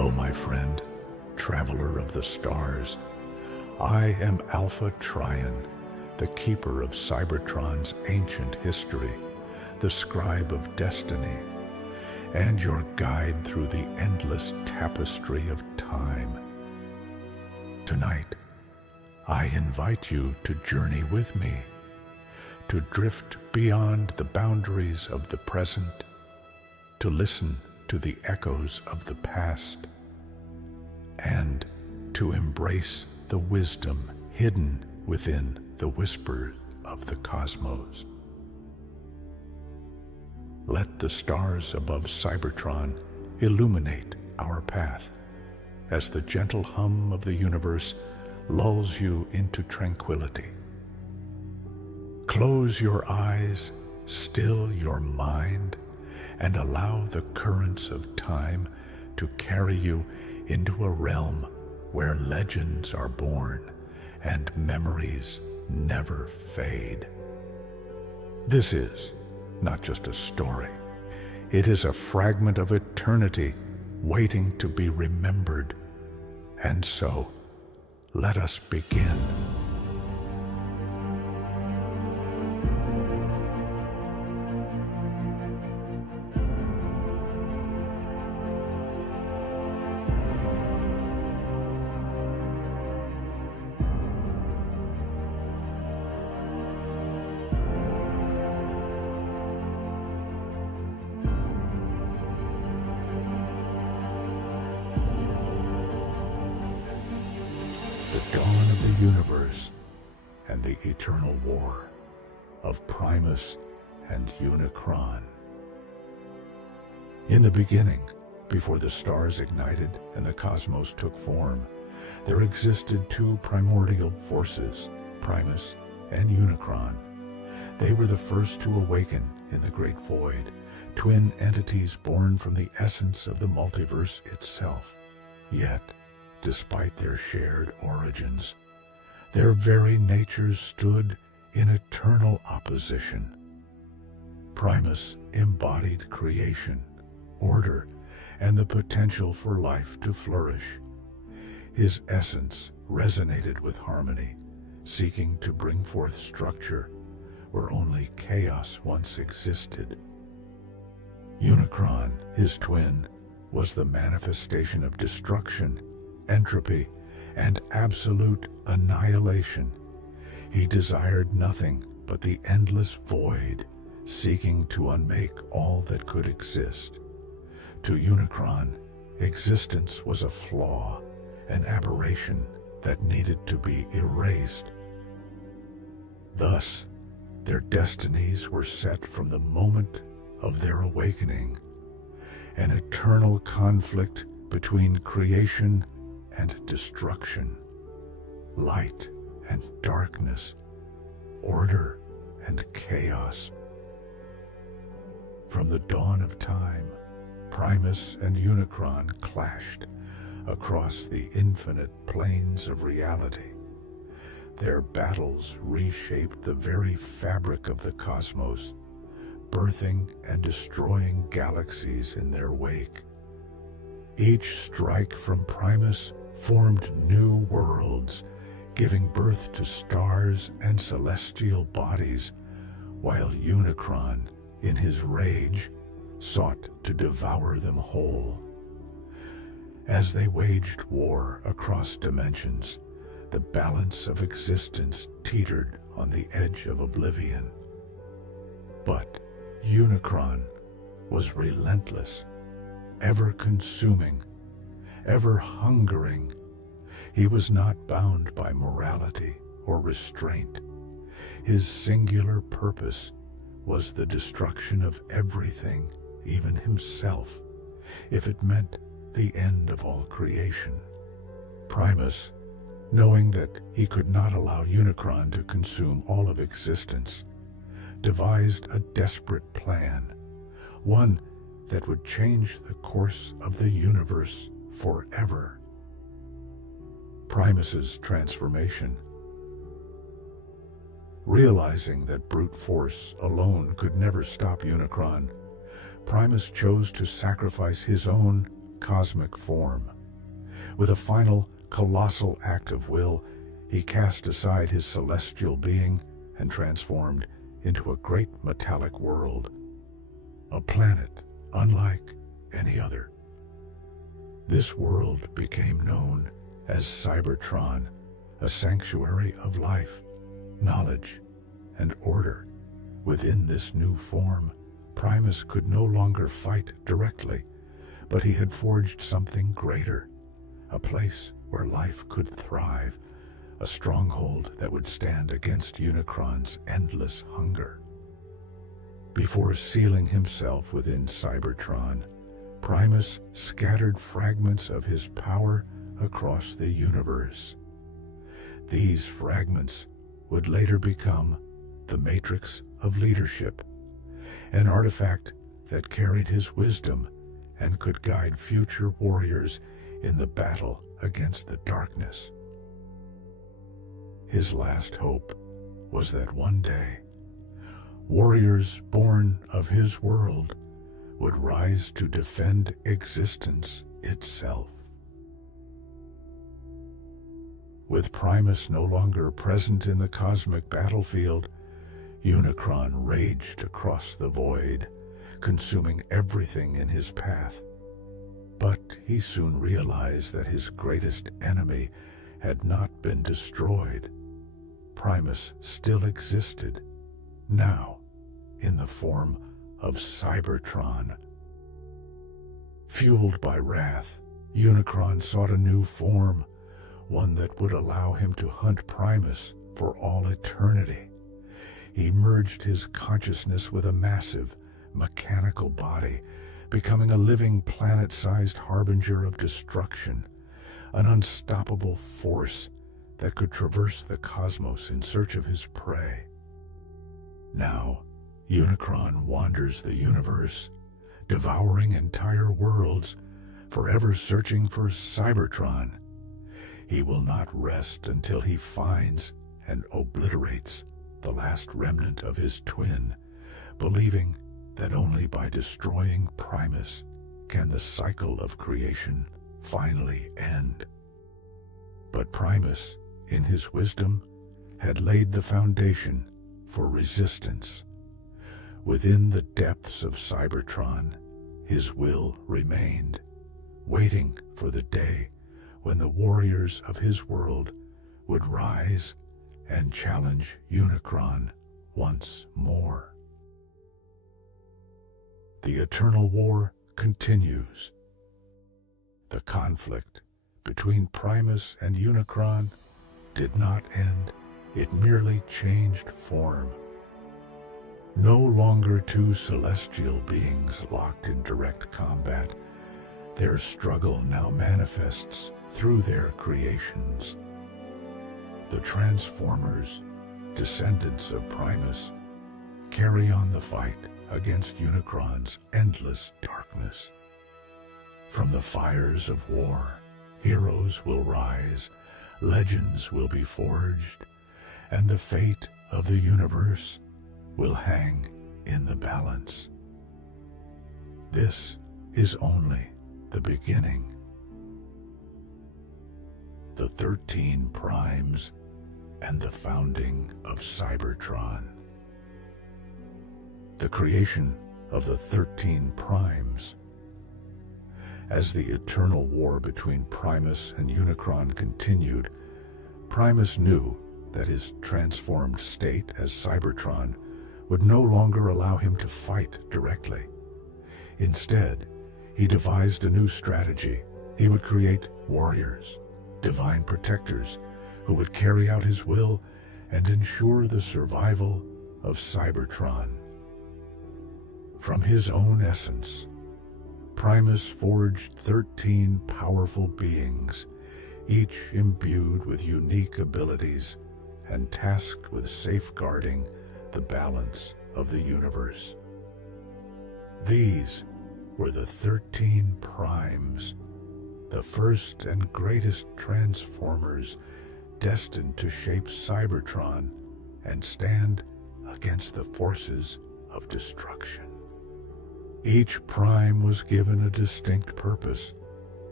Hello, my friend, traveler of the stars. I am Alpha Trion, the keeper of Cybertron's ancient history, the scribe of destiny, and your guide through the endless tapestry of time. Tonight, I invite you to journey with me, to drift beyond the boundaries of the present, to listen to the echoes of the past, and to embrace the wisdom hidden within the whispers of the cosmos. Let the stars above Cybertron illuminate our path as the gentle hum of the universe lulls you into tranquility. Close your eyes, still your mind, and allow the currents of time to carry you into a realm where legends are born and memories never fade. This is not just a story. It is a fragment of eternity waiting to be remembered. And so, let us begin. The dawn of the universe and the eternal war of Primus and Unicron. In the beginning, before the stars ignited and the cosmos took form, there existed two primordial forces, Primus and Unicron. They were the first to awaken in the great void, twin entities born from the essence of the multiverse itself. Yet, despite their shared origins, their very natures stood in eternal opposition. Primus embodied creation, order, and the potential for life to flourish. His essence resonated with harmony, seeking to bring forth structure where only chaos once existed. Unicron, his twin, was the manifestation of destruction, entropy, and absolute annihilation. He desired nothing but the endless void, seeking to unmake all that could exist. To Unicron, existence was a flaw, an aberration that needed to be erased. Thus, their destinies were set from the moment of their awakening, an eternal conflict between creation and destruction, light and darkness, order and chaos. From the dawn of time, Primus and Unicron clashed across the infinite planes of reality. Their battles reshaped the very fabric of the cosmos, birthing and destroying galaxies in their wake. Each strike from Primus formed new worlds, giving birth to stars and celestial bodies, while Unicron, in his rage, sought to devour them whole. As they waged war across dimensions, the balance of existence teetered on the edge of oblivion. But Unicron was relentless, ever consuming, ever hungering. He was not bound by morality or restraint. His singular purpose was the destruction of everything, even himself, if it meant the end of all creation. Primus, knowing that he could not allow Unicron to consume all of existence, devised a desperate plan, one that would change the course of the universe forever. Primus's transformation. Realizing that brute force alone could never stop Unicron, Primus chose to sacrifice his own cosmic form. With a final, colossal act of will, he cast aside his celestial being and transformed into a great metallic world, a planet unlike any other. This world became known as Cybertron, a sanctuary of life, knowledge, and order. Within this new form, Primus could no longer fight directly, but he had forged something greater, a place where life could thrive, a stronghold that would stand against Unicron's endless hunger. Before sealing himself within Cybertron, Primus scattered fragments of his power across the universe. These fragments would later become the Matrix of Leadership, an artifact that carried his wisdom and could guide future warriors in the battle against the darkness. His last hope was that one day, warriors born of his world would rise to defend existence itself. With Primus no longer present in the cosmic battlefield, Unicron raged across the void, consuming everything in his path. But he soon realized that his greatest enemy had not been destroyed. Primus still existed, now in the form of Cybertron. Fueled by wrath, Unicron sought a new form, one that would allow him to hunt Primus for all eternity. He merged his consciousness with a massive, mechanical body, becoming a living planet-sized harbinger of destruction, an unstoppable force that could traverse the cosmos in search of his prey. Now, Unicron wanders the universe, devouring entire worlds, forever searching for Cybertron. He will not rest until he finds and obliterates the last remnant of his twin, believing that only by destroying Primus can the cycle of creation finally end. But Primus, in his wisdom, had laid the foundation for resistance. Within the depths of Cybertron, his will remained, waiting for the day when the warriors of his world would rise and challenge Unicron once more. The eternal war continues. The conflict between Primus and Unicron did not end, it merely changed form. No longer two celestial beings locked in direct combat, their struggle now manifests through their creations. The Transformers, descendants of Primus, carry on the fight against Unicron's endless darkness. From the fires of war, heroes will rise, legends will be forged, and the fate of the universe will hang in the balance. This is only the beginning. The 13 Primes and the founding of Cybertron. The creation of the 13 Primes. As the eternal war between Primus and Unicron continued, Primus knew that his transformed state as Cybertron would no longer allow him to fight directly. Instead, he devised a new strategy. He would create warriors, divine protectors, who would carry out his will and ensure the survival of Cybertron. From his own essence, Primus forged 13 powerful beings, each imbued with unique abilities and tasked with safeguarding the balance of the universe. These were the 13 Primes, the first and greatest Transformers destined to shape Cybertron and stand against the forces of destruction. Each Prime was given a distinct purpose,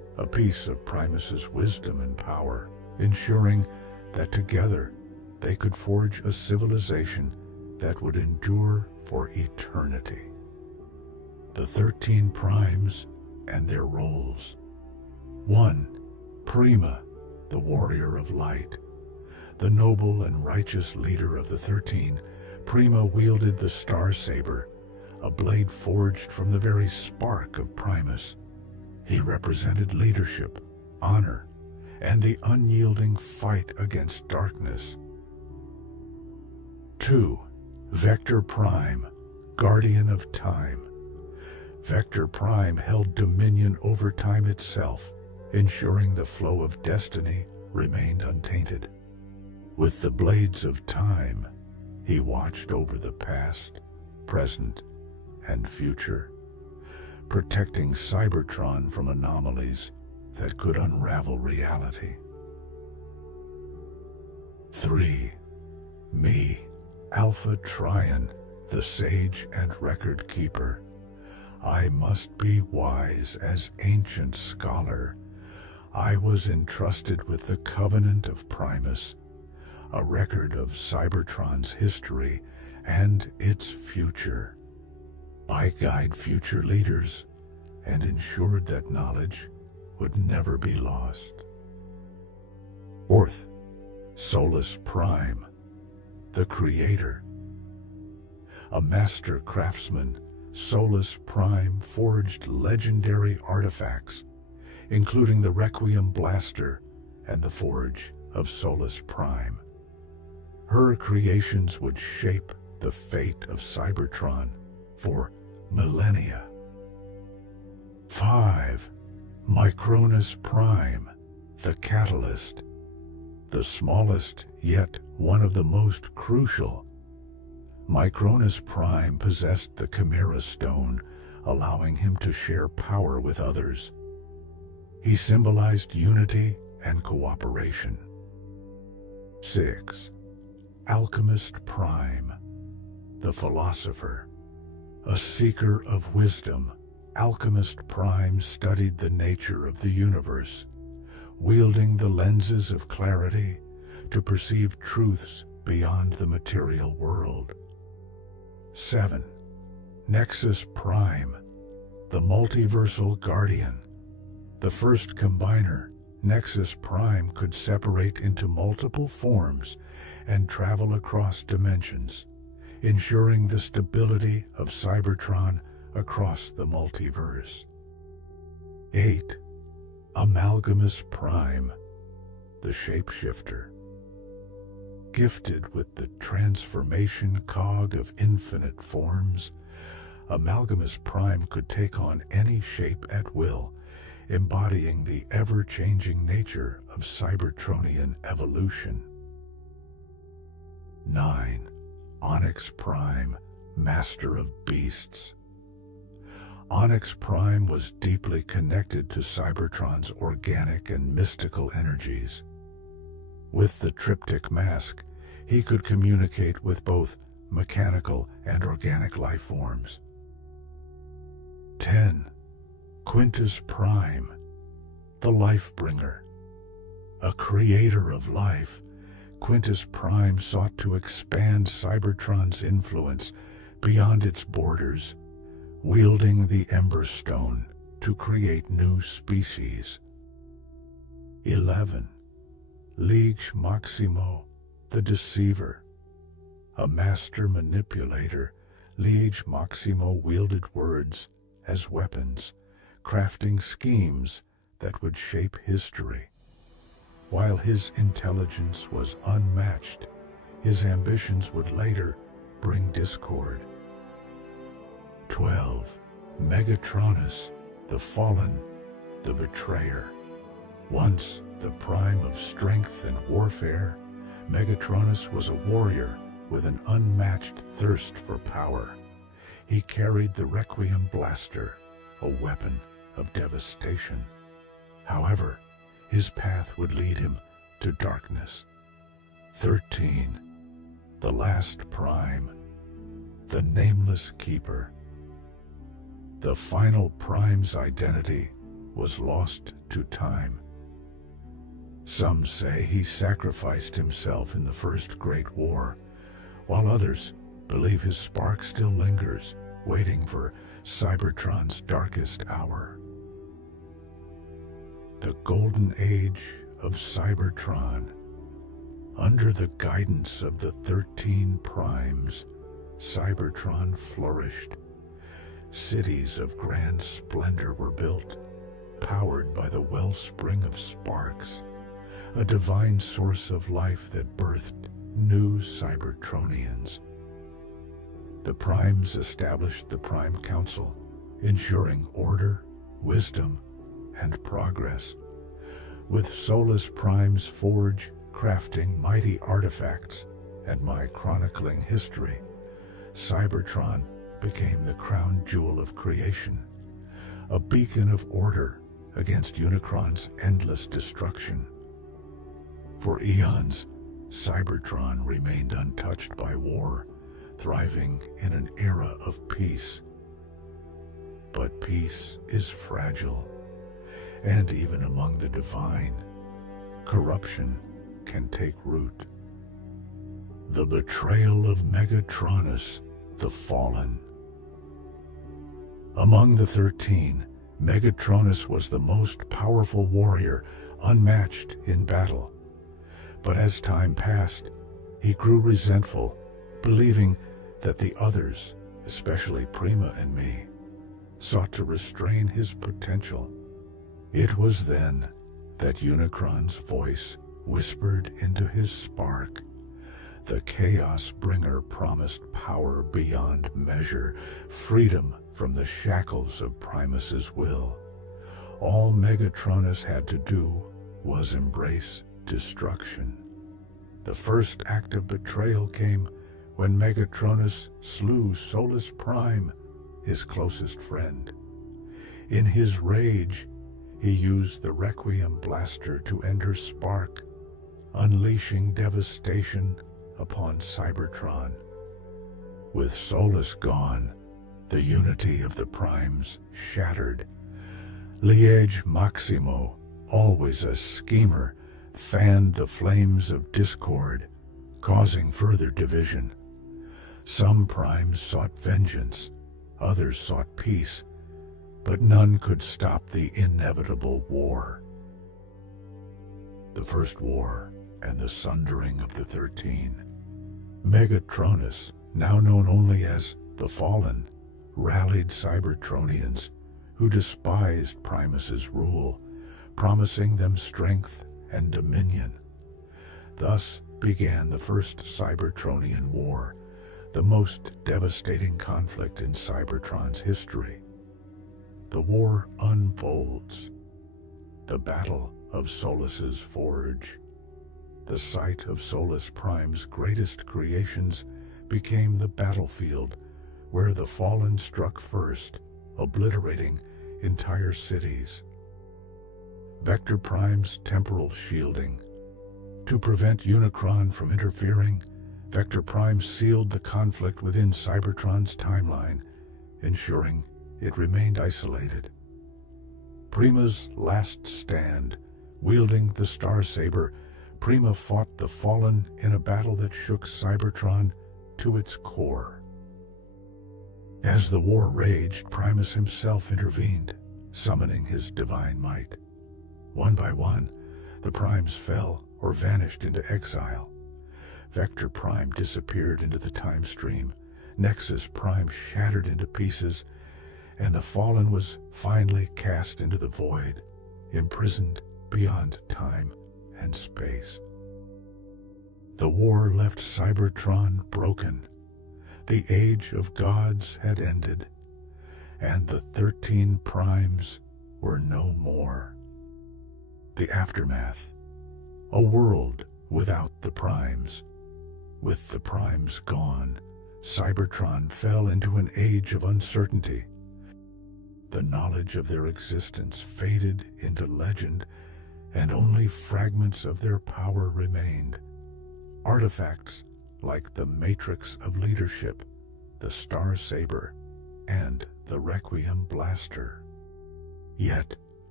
a piece of Primus's wisdom and power, ensuring that together they could forge a civilization that would endure for eternity. The 13 primes and their roles. 1. Prima, the warrior of light. The noble and righteous leader of the 13, Prima wielded the star saber, a blade forged from the very spark of Primus. He represented leadership, honor, and the unyielding fight against darkness. 2. Vector Prime, guardian of time. Vector Prime held dominion over time itself, ensuring the flow of destiny remained untainted. With the blades of time, he watched over the past, present, and future, protecting Cybertron from anomalies that could unravel reality. 3. Me, Alpha Trion, the sage and record keeper. I must be wise as ancient scholar. I was entrusted with the Covenant of Primus, a record of Cybertron's history and its future. I guide future leaders and ensured that knowledge would never be lost. 4th, Solus Prime, the creator. A master craftsman, Solus Prime forged legendary artifacts, including the Requiem Blaster and the Forge of Solus Prime. Her creations would shape the fate of Cybertron for millennia. 5. Micronus Prime, the Catalyst. The smallest, yet one of the most crucial. Micronus Prime possessed the Chimera Stone, allowing him to share power with others. He symbolized unity and cooperation. 6. Alchemist Prime, the Philosopher. A seeker of wisdom, Alchemist Prime studied the nature of the universe, wielding the lenses of clarity to perceive truths beyond the material world. 7. Nexus Prime, the Multiversal Guardian. The first combiner, Nexus Prime could separate into multiple forms and travel across dimensions, ensuring the stability of Cybertron across the multiverse. 8. Amalgamous Prime, the Shapeshifter. Gifted with the transformation cog of infinite forms, Amalgamous Prime could take on any shape at will, embodying the ever-changing nature of Cybertronian evolution. 9. Onyx Prime, Master of Beasts. Onyx Prime was deeply connected to Cybertron's organic and mystical energies. With the triptych mask, he could communicate with both mechanical and organic life forms. 10. Quintus Prime, the Lifebringer. A creator of life, Quintus Prime sought to expand Cybertron's influence beyond its borders, wielding the Ember Stone to create new species. 11. Liege Maximo, the Deceiver. A master manipulator, Liege Maximo wielded words as weapons, crafting schemes that would shape history. While his intelligence was unmatched, his ambitions would later bring discord. 12. Megatronus, the Fallen, the Betrayer. Once the prime of strength and warfare, Megatronus was a warrior with an unmatched thirst for power. He carried the Requiem Blaster, a weapon of devastation. However, his path would lead him to darkness. 13. The Last Prime, the Nameless Keeper. The final prime's identity was lost to time. Some say he sacrificed himself in the First Great War, while others believe his spark still lingers, waiting for Cybertron's darkest hour. The Golden Age of Cybertron. Under the guidance of the 13 Primes, Cybertron flourished. Cities of grand splendor were built, powered by the wellspring of sparks, a divine source of life that birthed new Cybertronians. The Primes established the Prime Council, ensuring order, wisdom, and progress. With Solus Prime's forge crafting mighty artifacts and my chronicling history, Cybertron became the crown jewel of creation, a beacon of order against Unicron's endless destruction. For eons, Cybertron remained untouched by war, thriving in an era of peace. But peace is fragile, and even among the divine, corruption can take root. The betrayal of Megatronus, the Fallen. Among the 13, Megatronus was the most powerful warrior, unmatched in battle. But as time passed, he grew resentful, believing that the others, especially Prima and me, sought to restrain his potential. It was then that Unicron's voice whispered into his spark. The Chaos Bringer promised power beyond measure, freedom from the shackles of Primus's will. All Megatronus had to do was embrace destruction. The first act of betrayal came when Megatronus slew Solus Prime, his closest friend. In his rage, he used the Requiem blaster to end her spark, unleashing devastation upon Cybertron. With Solus gone, the unity of the Primes shattered. Liege Maximo, always a schemer, fanned the flames of discord, causing further division. Some Primes sought vengeance, others sought peace, but none could stop the inevitable war. The First War and the Sundering of the 13. Megatronus, now known only as the Fallen, rallied Cybertronians who despised Primus's rule, promising them strength and dominion. Thus began the First Cybertronian War, the most devastating conflict in Cybertron's history. The war unfolds. The Battle of Solus's Forge. The site of Solus Prime's greatest creations became the battlefield where the Fallen struck first, obliterating entire cities. Vector Prime's temporal shielding. To prevent Unicron from interfering, Vector Prime sealed the conflict within Cybertron's timeline, ensuring it remained isolated. Prima's last stand. Wielding the Star Saber, Prima fought the Fallen in a battle that shook Cybertron to its core. As the war raged, Primus himself intervened, summoning his divine might. One by one, the Primes fell or vanished into exile. Vector Prime disappeared into the time stream, Nexus Prime shattered into pieces, and the Fallen was finally cast into the void, imprisoned beyond time and space. The war left Cybertron broken. The Age of Gods had ended, and the 13 Primes were no more. The aftermath. A world without the Primes. With the Primes gone, Cybertron fell into an age of uncertainty. The knowledge of their existence faded into legend, and only fragments of their power remained. Artifacts like the Matrix of Leadership, the Star Saber, and the Requiem Blaster. Yet,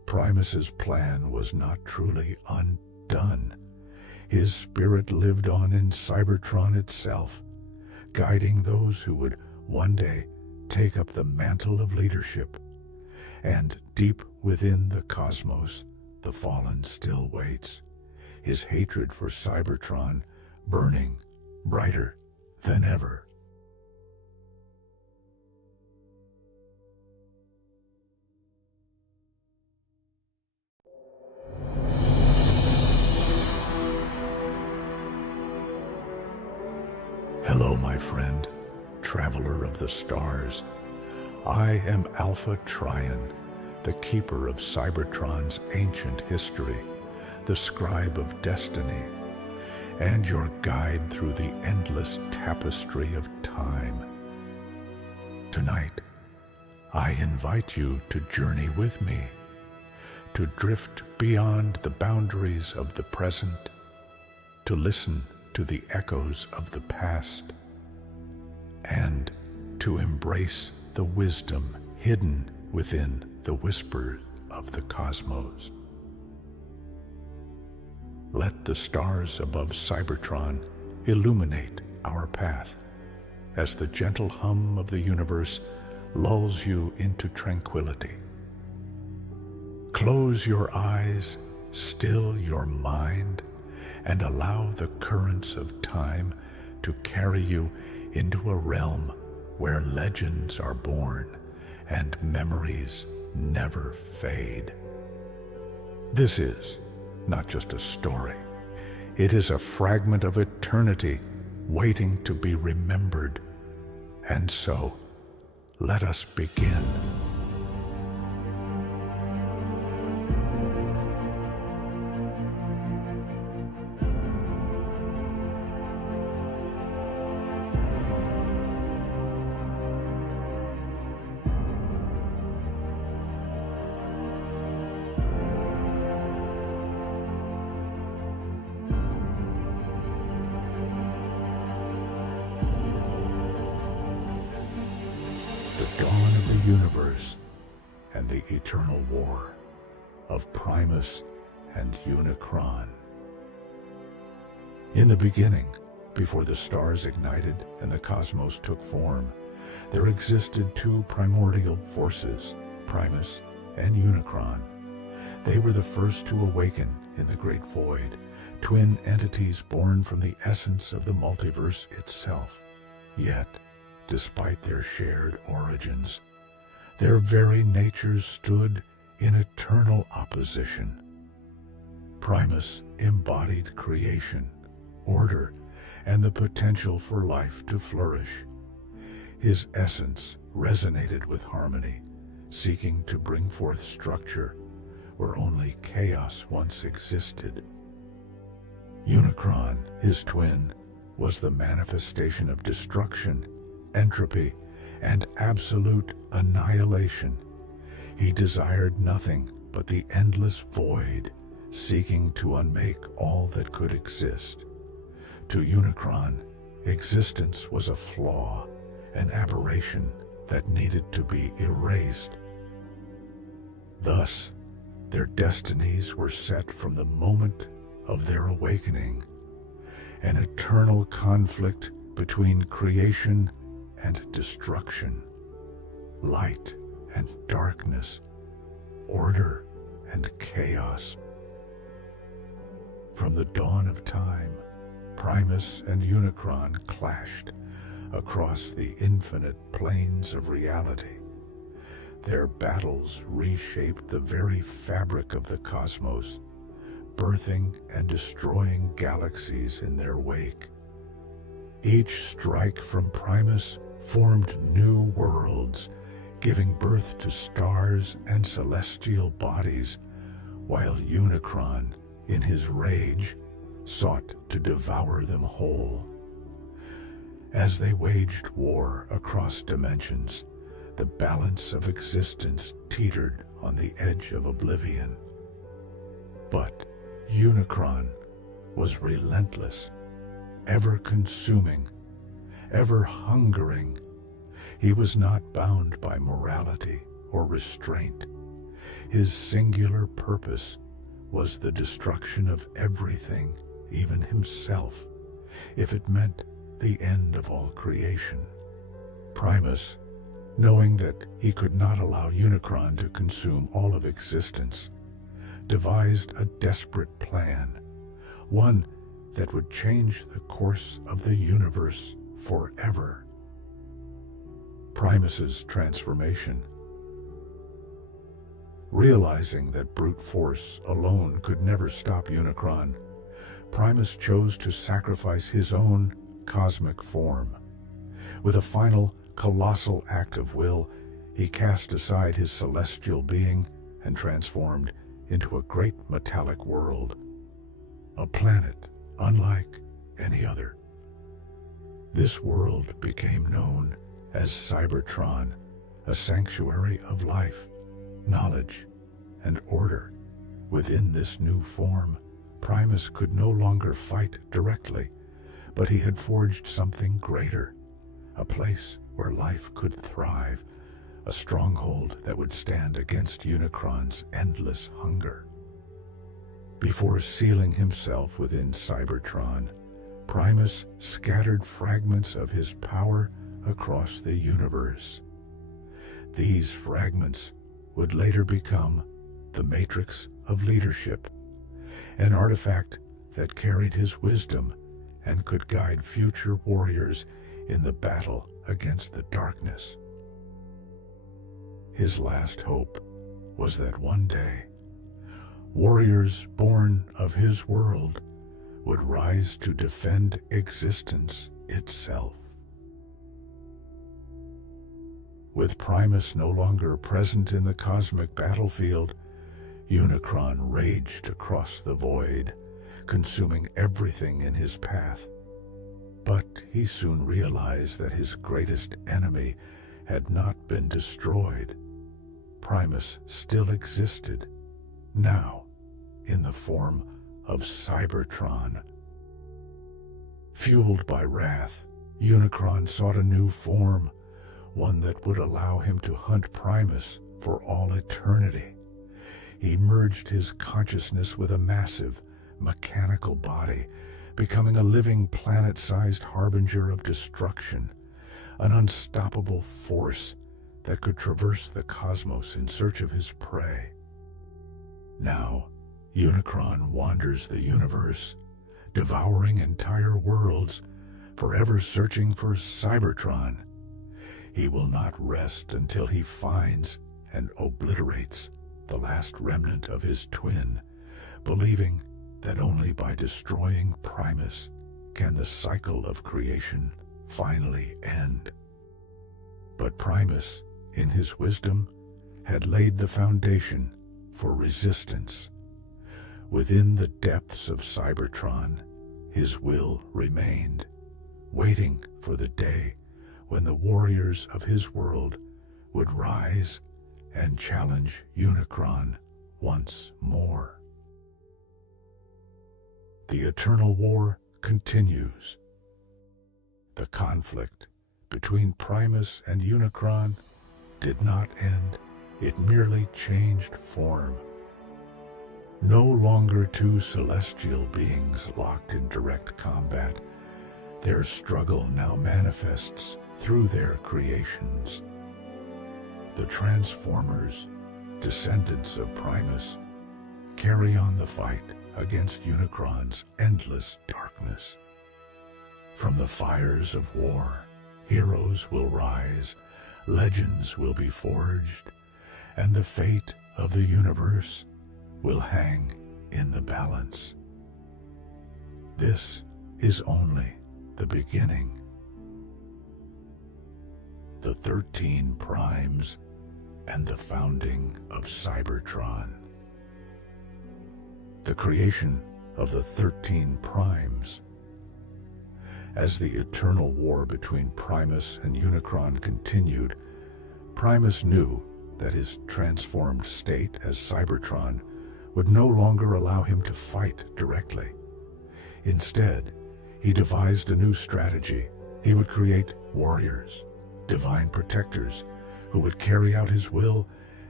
Primus's plan was not truly undone. His spirit lived on in Cybertron itself, guiding those who would one day take up the mantle of leadership. And deep within the cosmos, the fallen still waits, his hatred for Cybertron burning brighter than ever. Hello, my friend, traveler of the stars. I am Alpha Trion, the keeper of Cybertron's ancient history, the scribe of destiny, and your guide through the endless tapestry of time. Tonight, I invite you to journey with me, to drift beyond the boundaries of the present, to listen to the echoes of the past, and to embrace the wisdom hidden within the whispers of the cosmos. Let the stars above Cybertron illuminate our path as the gentle hum of the universe lulls you into tranquility. Close your eyes, still your mind, and allow the currents of time to carry you into a realm where legends are born and memories never fade. This is not just a story. It is a fragment of eternity waiting to be remembered. And so, let us begin. The dawn of the universe and the eternal war of Primus and Unicron. In the beginning, before the stars ignited and the cosmos took form, there existed two primordial forces, Primus and Unicron. They were the first to awaken in the great void, twin entities born from the essence of the multiverse itself. Yet, despite their shared origins, their very natures stood in eternal opposition. Primus embodied creation, order, and the potential for life to flourish. His essence resonated with harmony, seeking to bring forth structure where only chaos once existed. Unicron, his twin, was the manifestation of destruction, entropy, and absolute annihilation. He desired nothing but the endless void, seeking to unmake all that could exist. To Unicron, existence was a flaw, an aberration that needed to be erased. Thus, their destinies were set from the moment of their awakening, an eternal conflict between creation and destruction, light and darkness, order and chaos. From the dawn of time, Primus and Unicron clashed across the infinite planes of reality. Their battles reshaped the very fabric of the cosmos, birthing and destroying galaxies in their wake. Each strike from Primus formed new worlds, giving birth to stars and celestial bodies, while Unicron, in his rage, sought to devour them whole. As they waged war across dimensions, the balance of existence teetered on the edge of oblivion. But Unicron was relentless, ever-consuming, ever-hungering. He was not bound by morality or restraint. His singular purpose was the destruction of everything, even himself, if it meant the end of all creation. Primus, knowing that he could not allow Unicron to consume all of existence, devised a desperate plan, one that would change the course of the universe forever. Primus's transformation. Realizing that brute force alone could never stop Unicron, Primus chose to sacrifice his own cosmic form. With a final, colossal act of will, he cast aside his celestial being and transformed into a great metallic world, a planet unlike any other. This world became known as Cybertron, a sanctuary of life, knowledge, and order. Within this new form, Primus could no longer fight directly, but he had forged something greater, a place where life could thrive, a stronghold that would stand against Unicron's endless hunger. Before sealing himself within Cybertron, Primus scattered fragments of his power across the universe. These fragments would later become the Matrix of Leadership, an artifact that carried his wisdom and could guide future warriors in the battle against the darkness. His last hope was that one day, warriors born of his world would rise to defend existence itself. With Primus no longer present in the cosmic battlefield, Unicron raged across the void, consuming everything in his path. But he soon realized that his greatest enemy had not been destroyed. Primus still existed, now in the form of Cybertron. Fueled by wrath, Unicron sought a new form, one that would allow him to hunt Primus for all eternity. He merged his consciousness with a massive, mechanical body, becoming a living planet-sized harbinger of destruction, an unstoppable force that could traverse the cosmos in search of his prey. Now, Unicron wanders the universe, devouring entire worlds, forever searching for Cybertron. He will not rest until he finds and obliterates the last remnant of his twin, believing that only by destroying Primus can the cycle of creation finally end. But Primus, in his wisdom, had laid the foundation for resistance. Within the depths of Cybertron, his will remained, waiting for the day when the warriors of his world would rise and challenge Unicron once more. The eternal war continues. The conflict between Primus and Unicron did not end, it merely changed form. No longer two celestial beings locked in direct combat, their struggle now manifests through their creations. The Transformers, descendants of Primus, carry on the fight against Unicron's endless darkness. From the fires of war, heroes will rise, legends will be forged, and the fate of the universe will hang in the balance. This is only the beginning. The 13 Primes and the founding of Cybertron. The creation of the 13 Primes. As the eternal war between Primus and Unicron continued, Primus knew that his transformed state as Cybertron would no longer allow him to fight directly. Instead, he devised a new strategy. He would create warriors, divine protectors, who would carry out his will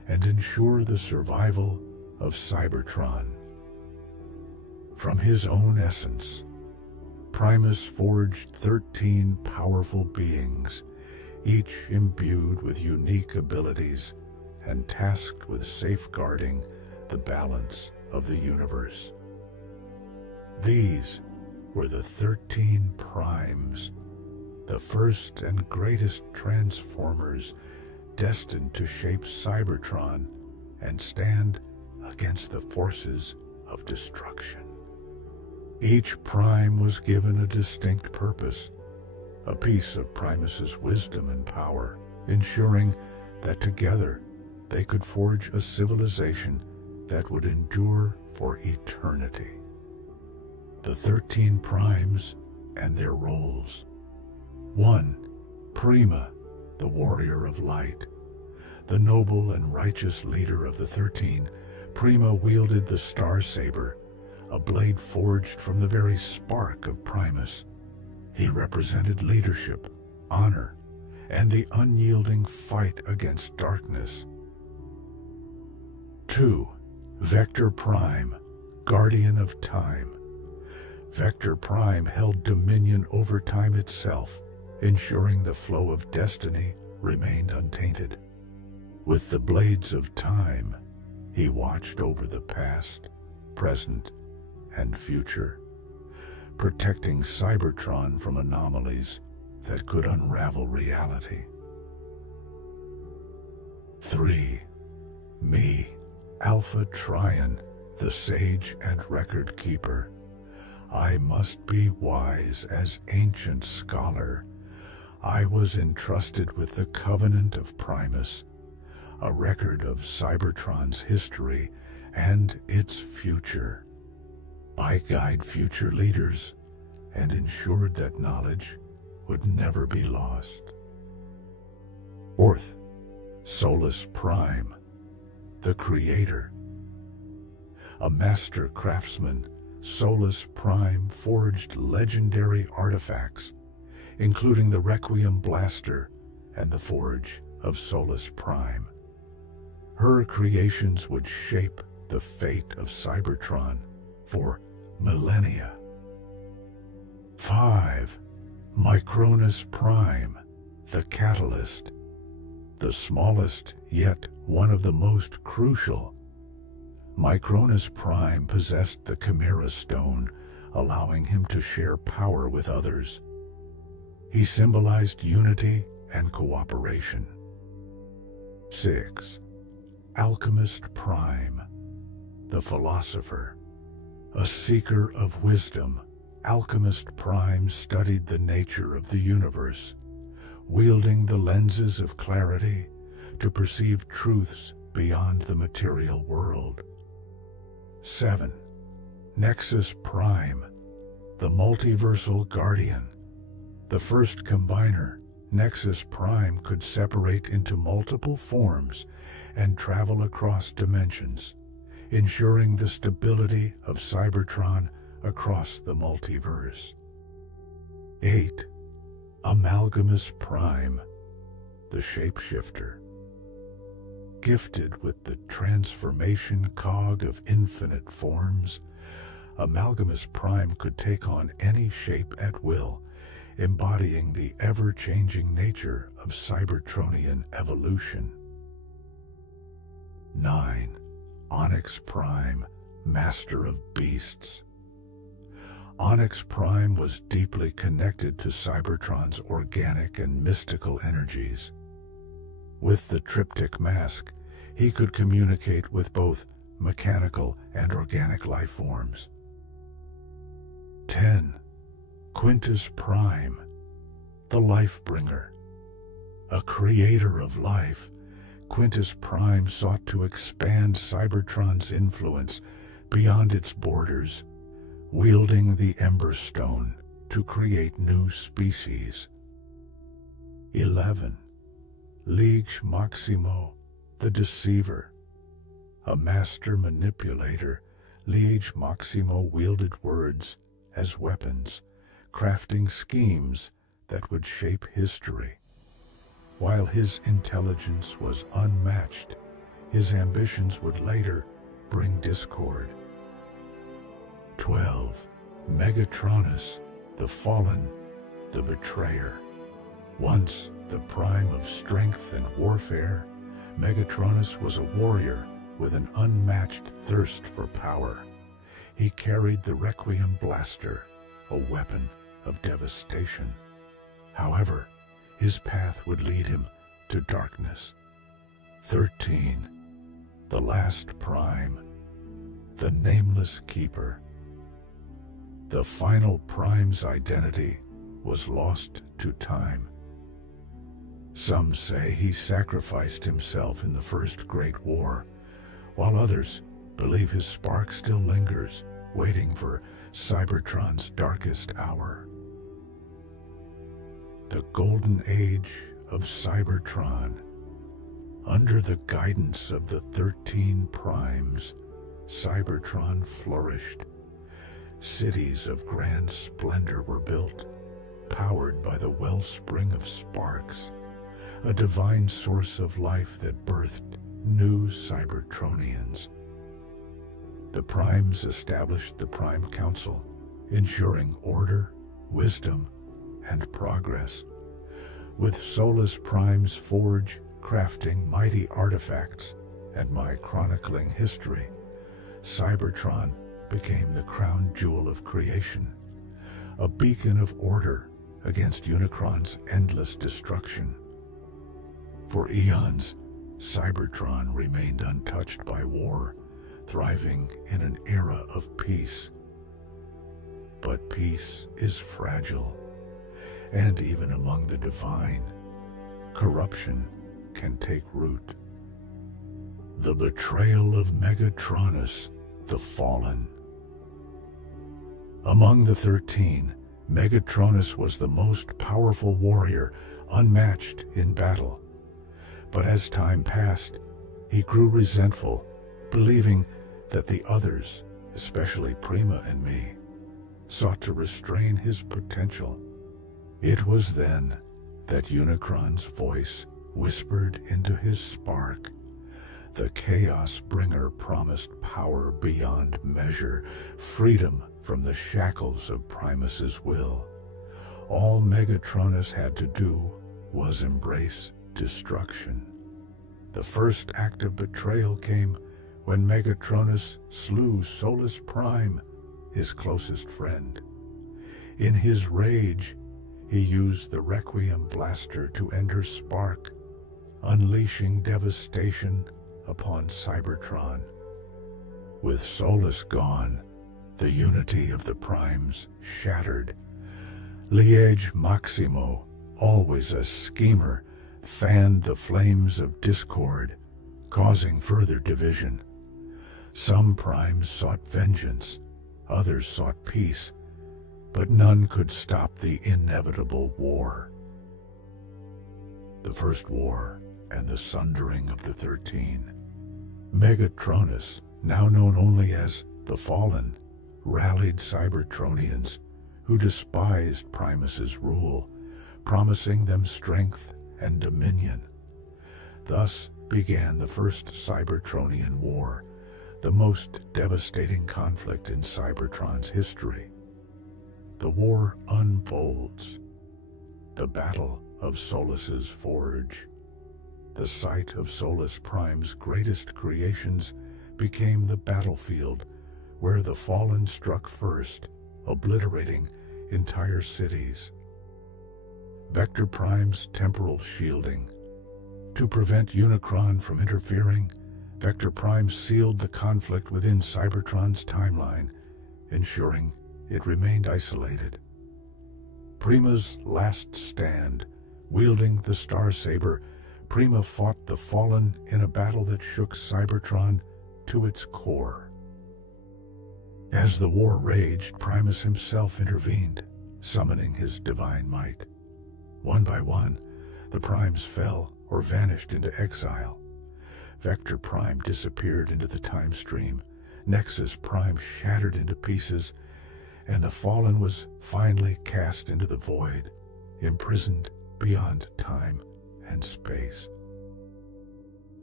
and ensure the survival of Cybertron. From his own essence, Primus forged 13 powerful beings, each imbued with unique abilities and tasked with safeguarding the balance of the universe. These were the 13 Primes, the first and greatest transformers destined to shape Cybertron and stand against the forces of destruction. Each Prime was given a distinct purpose, a piece of Primus's wisdom and power, ensuring that together they could forge a civilization that would endure for eternity. The 13 Primes and their roles. 1. Prima, the warrior of light. The noble and righteous leader of the 13, Prima wielded the Star Saber, a blade forged from the very spark of Primus. He represented leadership, honor, and the unyielding fight against darkness. 2. Vector Prime, guardian of time. Vector Prime held dominion over time itself, ensuring the flow of destiny remained untainted. With the blades of time, he watched over the past, present, and future, protecting Cybertron from anomalies that could unravel reality. 3. Me, Alpha Trion, the sage and record keeper. I must be wise as ancient scholar. I was entrusted with the Covenant of Primus, a record of Cybertron's history and its future. I guide future leaders and ensured that knowledge would never be lost. 4th, Solus Prime, the creator. A master craftsman, Solus Prime forged legendary artifacts, including the Requiem Blaster and the Forge of Solus Prime. Her creations would shape the fate of Cybertron for millennia. 5. Micronus Prime, the Catalyst. The smallest, yet one of the most crucial. Micronus Prime possessed the Chimera Stone, allowing him to share power with others. He symbolized unity and cooperation. 6. Alchemist Prime, the Philosopher. A seeker of wisdom, Alchemist Prime studied the nature of the universe, wielding the lenses of clarity to perceive truths beyond the material world. 7. Nexus Prime, the Multiversal Guardian. The first combiner, Nexus Prime could separate into multiple forms and travel across dimensions, ensuring the stability of Cybertron across the multiverse. 8. Amalgamus Prime, the Shapeshifter. Gifted with the transformation cog of infinite forms, Amalgamus Prime could take on any shape at will, embodying the ever-changing nature of Cybertronian evolution. 9. Onyx Prime, Master of Beasts. Onyx Prime was deeply connected to Cybertron's organic and mystical energies. With the triptych mask, he could communicate with both mechanical and organic life forms. 10. Quintus Prime, the Life-Bringer. A creator of life, Quintus Prime sought to expand Cybertron's influence beyond its borders, wielding the Ember Stone to create new species. 11. Liege Maximo, the Deceiver. A master manipulator, Liege Maximo wielded words as weapons, crafting schemes that would shape history. While his intelligence was unmatched, his ambitions would later bring discord. 12. Megatronus, the fallen, the betrayer. Once the prime of strength and warfare, Megatronus was a warrior with an unmatched thirst for power. He carried the Requiem blaster, a weapon of devastation. However, his path would lead him to darkness. 13. The last prime, the Nameless Keeper. The final prime's identity was lost to time. Some say he sacrificed himself in the First Great War, while others believe his spark still lingers, waiting for Cybertron's darkest hour. The Golden Age of Cybertron. Under the guidance of the 13 primes, Cybertron flourished. Cities of grand splendor were built, powered by the wellspring of sparks, a divine source of life that birthed new Cybertronians. The primes established the Prime Council, ensuring order, wisdom, and progress. With Solus Prime's forge crafting mighty artifacts and my chronicling history, Cybertron became the crown jewel of creation, a beacon of order against Unicron's endless destruction. For eons, Cybertron remained untouched by war, thriving in an era of peace. But peace is fragile, and even among the divine, corruption can take root. The betrayal of Megatronus, the Fallen. Among the 13, Megatronus was the most powerful warrior, unmatched in battle. But as time passed, he grew resentful, believing that the others, especially Prima and me, sought to restrain his potential. It was then that Unicron's voice whispered into his spark. The Chaos Bringer promised power beyond measure, freedom from the shackles of Primus's will. All Megatronus had to do was embrace destruction. The first act of betrayal came when Megatronus slew Solus Prime, his closest friend. In his rage, he used the Requiem blaster to end her spark, unleashing devastation upon Cybertron. With Solus gone, the unity of the primes shattered. Liege Maximo, always a schemer, fanned the flames of discord, causing further division. Some primes sought vengeance, others sought peace, but none could stop the inevitable war. The First War and the Sundering of the 13. Megatronus, now known only as the Fallen, rallied Cybertronians who despised Primus's rule, promising them strength and dominion. Thus began the First Cybertronian War, the most devastating conflict in Cybertron's history. The war unfolds. The Battle of Solus's Forge. The site of Solus Prime's greatest creations became the battlefield where the Fallen struck first, obliterating entire cities. Vector Prime's temporal shielding. To prevent Unicron from interfering, Vector Prime sealed the conflict within Cybertron's timeline, ensuring it remained isolated. Prima's last stand. Wielding the Star Saber, Prima fought the Fallen in a battle that shook Cybertron to its core. As the war raged, Primus himself intervened, summoning his divine might. One by one, the primes fell or vanished into exile. Vector Prime disappeared into the time stream, Nexus Prime shattered into pieces, and the Fallen was finally cast into the void, imprisoned beyond time and space.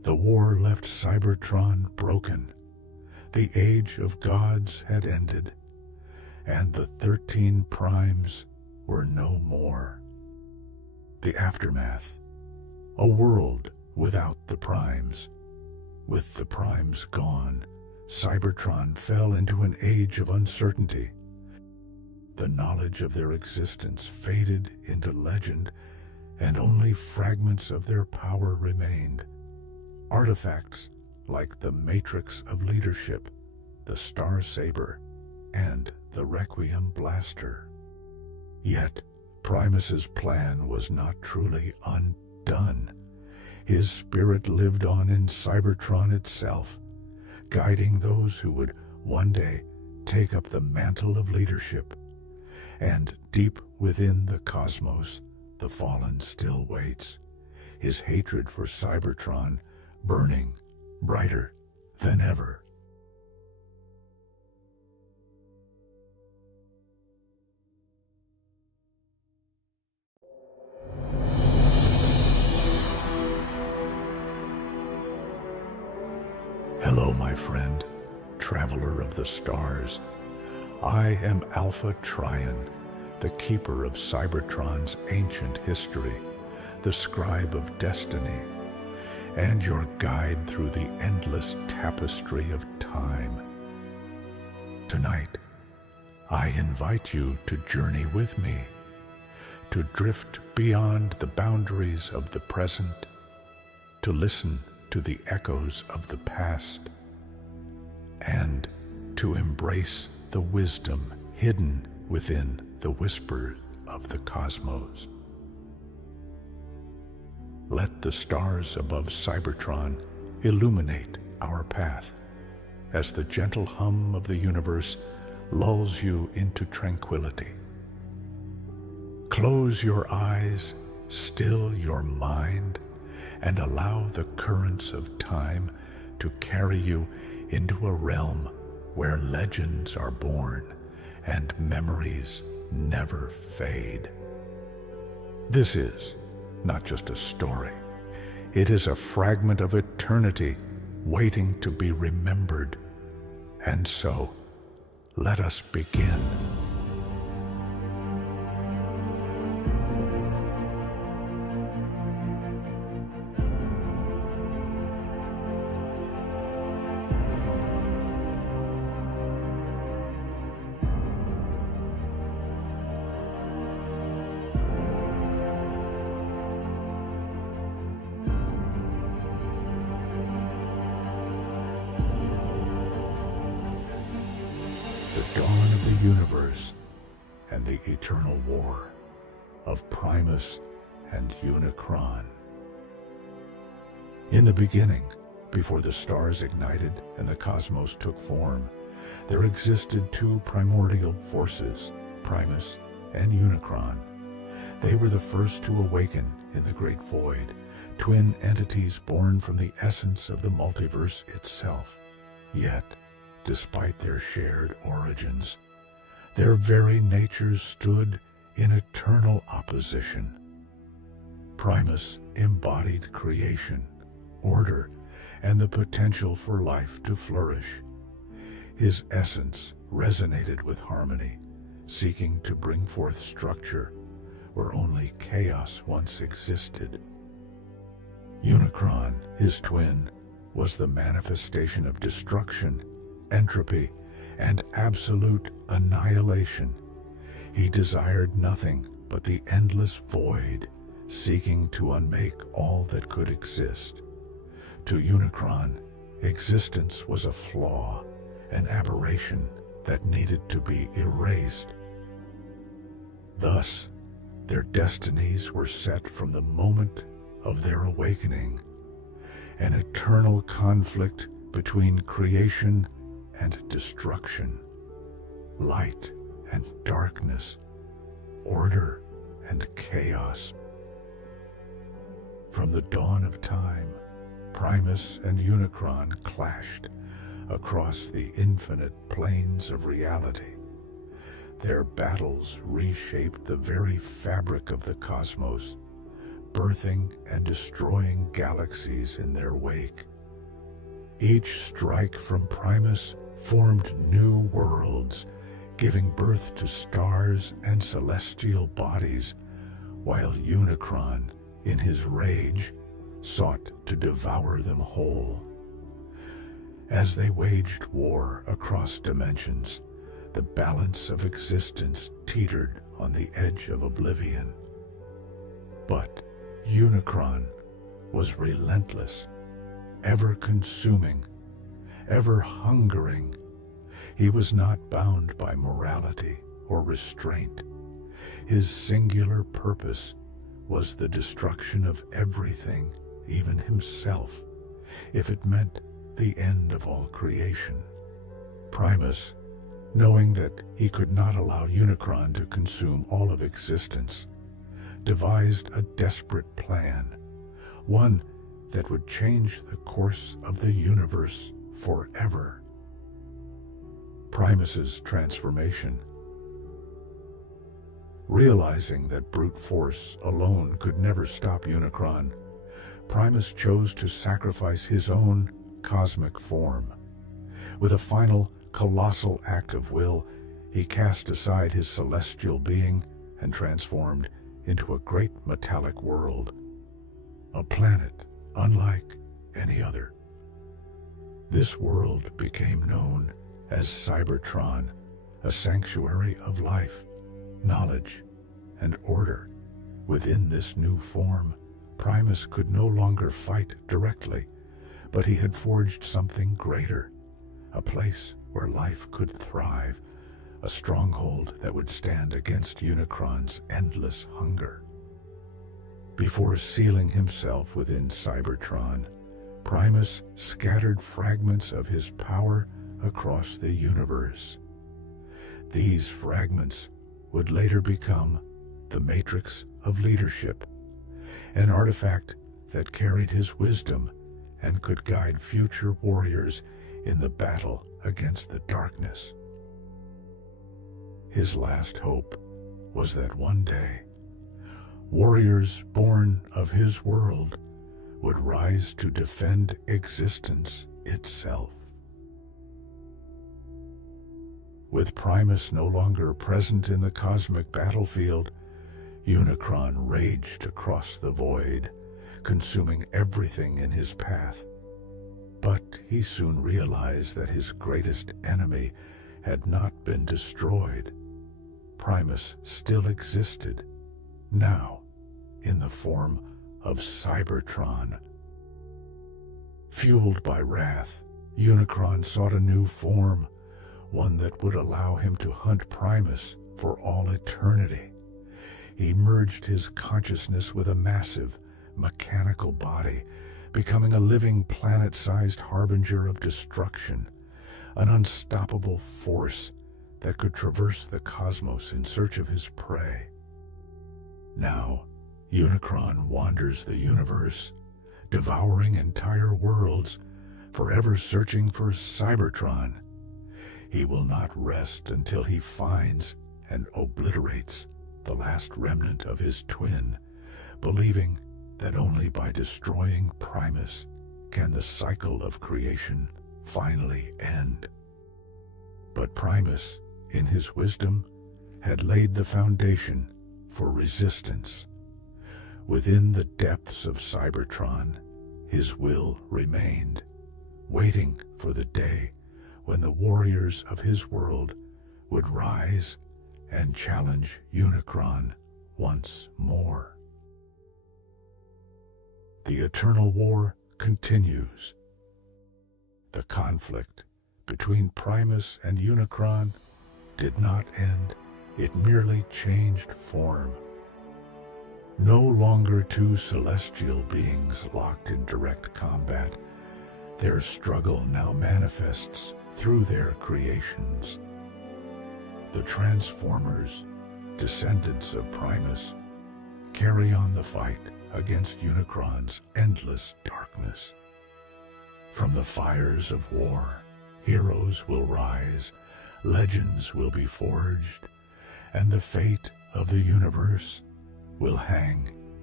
The war left Cybertron broken. The age of gods had ended, and the 13 primes were no more. The aftermath, a world without the primes. With the primes gone, Cybertron fell into an age of uncertainty. The knowledge of their existence faded into legend, and only fragments of their power remained. Artifacts like the Matrix of Leadership, the Star Saber, and the Requiem Blaster. Yet, Primus's plan was not truly undone. His spirit lived on in Cybertron itself, guiding those who would one day take up the mantle of leadership. And deep within the cosmos, the Fallen still waits, his hatred for Cybertron burning brighter than ever. Hello, my friend, traveler of the stars. I am Alpha Trion, the keeper of Cybertron's ancient history, the scribe of destiny, and your guide through the endless tapestry of time. Tonight, I invite you to journey with me, to drift beyond the boundaries of the present, to listen to the echoes of the past, and to embrace the wisdom hidden within the whispers of the cosmos. Let the stars above Cybertron illuminate our path as the gentle hum of the universe lulls you into tranquility. Close your eyes, still your mind, and allow the currents of time to carry you into a realm where legends are born and memories never fade. This is not just a story. It is a fragment of eternity waiting to be remembered. And so, let us begin. The dawn of the universe and the eternal war of Primus and Unicron. In the beginning, before the stars ignited and the cosmos took form, there existed two primordial forces, Primus and Unicron. They were the first to awaken in the Great Void, twin entities born from the essence of the multiverse itself. Yet, despite their shared origins, their very natures stood in eternal opposition. Primus embodied creation, order, and the potential for life to flourish. His essence resonated with harmony, seeking to bring forth structure where only chaos once existed. Unicron, his twin, was the manifestation of destruction, entropy, and absolute annihilation. He desired nothing but the endless void, seeking to unmake all that could exist. To Unicron, existence was a flaw, an aberration that needed to be erased. Thus, their destinies were set from the moment of their awakening, an eternal conflict between creation and destruction, light and darkness, order and chaos. From the dawn of time, Primus and Unicron clashed across the infinite planes of reality. Their battles reshaped the very fabric of the cosmos, birthing and destroying galaxies in their wake. Each strike from Primus formed new worlds, giving birth to stars and celestial bodies, while Unicron, in his rage, sought to devour them whole. As they waged war across dimensions, the balance of existence teetered on the edge of oblivion. But Unicron was relentless, ever consuming, ever hungering. He was not bound by morality or restraint. His singular purpose was the destruction of everything, even himself, if it meant the end of all creation. Primus, knowing that he could not allow Unicron to consume all of existence, devised a desperate plan, one that would change the course of the universe forever. Primus's transformation. Realizing that brute force alone could never stop Unicron, Primus chose to sacrifice his own cosmic form. With a final, colossal act of will, he cast aside his celestial being and transformed into a great metallic world, a planet unlike any other. This world became known as Cybertron, a sanctuary of life, knowledge, and order. Within this new form, Primus could no longer fight directly, but he had forged something greater, a place where life could thrive, a stronghold that would stand against Unicron's endless hunger. Before sealing himself within Cybertron, Primus scattered fragments of his power across the universe. These fragments would later become the Matrix of Leadership, an artifact that carried his wisdom and could guide future warriors in the battle against the darkness. His last hope was that one day, warriors born of his world would rise to defend existence itself. With Primus no longer present in the cosmic battlefield, Unicron raged across the void, consuming everything in his path. But he soon realized that his greatest enemy had not been destroyed. Primus still existed, now in the form of Cybertron. Fueled by wrath, Unicron sought a new form, one that would allow him to hunt Primus for all eternity. He merged his consciousness with a massive, mechanical body, becoming a living planet-sized harbinger of destruction, an unstoppable force that could traverse the cosmos in search of his prey. Now, Unicron wanders the universe, devouring entire worlds, forever searching for Cybertron. He will not rest until he finds and obliterates the last remnant of his twin, believing that only by destroying Primus can the cycle of creation finally end. But Primus, in his wisdom, had laid the foundation for resistance. Within the depths of Cybertron, his will remained, waiting for the day when the warriors of his world would rise and challenge Unicron once more. The eternal war continues. The conflict between Primus and Unicron did not end, it merely changed form. No longer two celestial beings locked in direct combat, their struggle now manifests through their creations. The Transformers, descendants of Primus, carry on the fight against Unicron's endless darkness. From the fires of war, heroes will rise, legends will be forged, and the fate of the universe will hang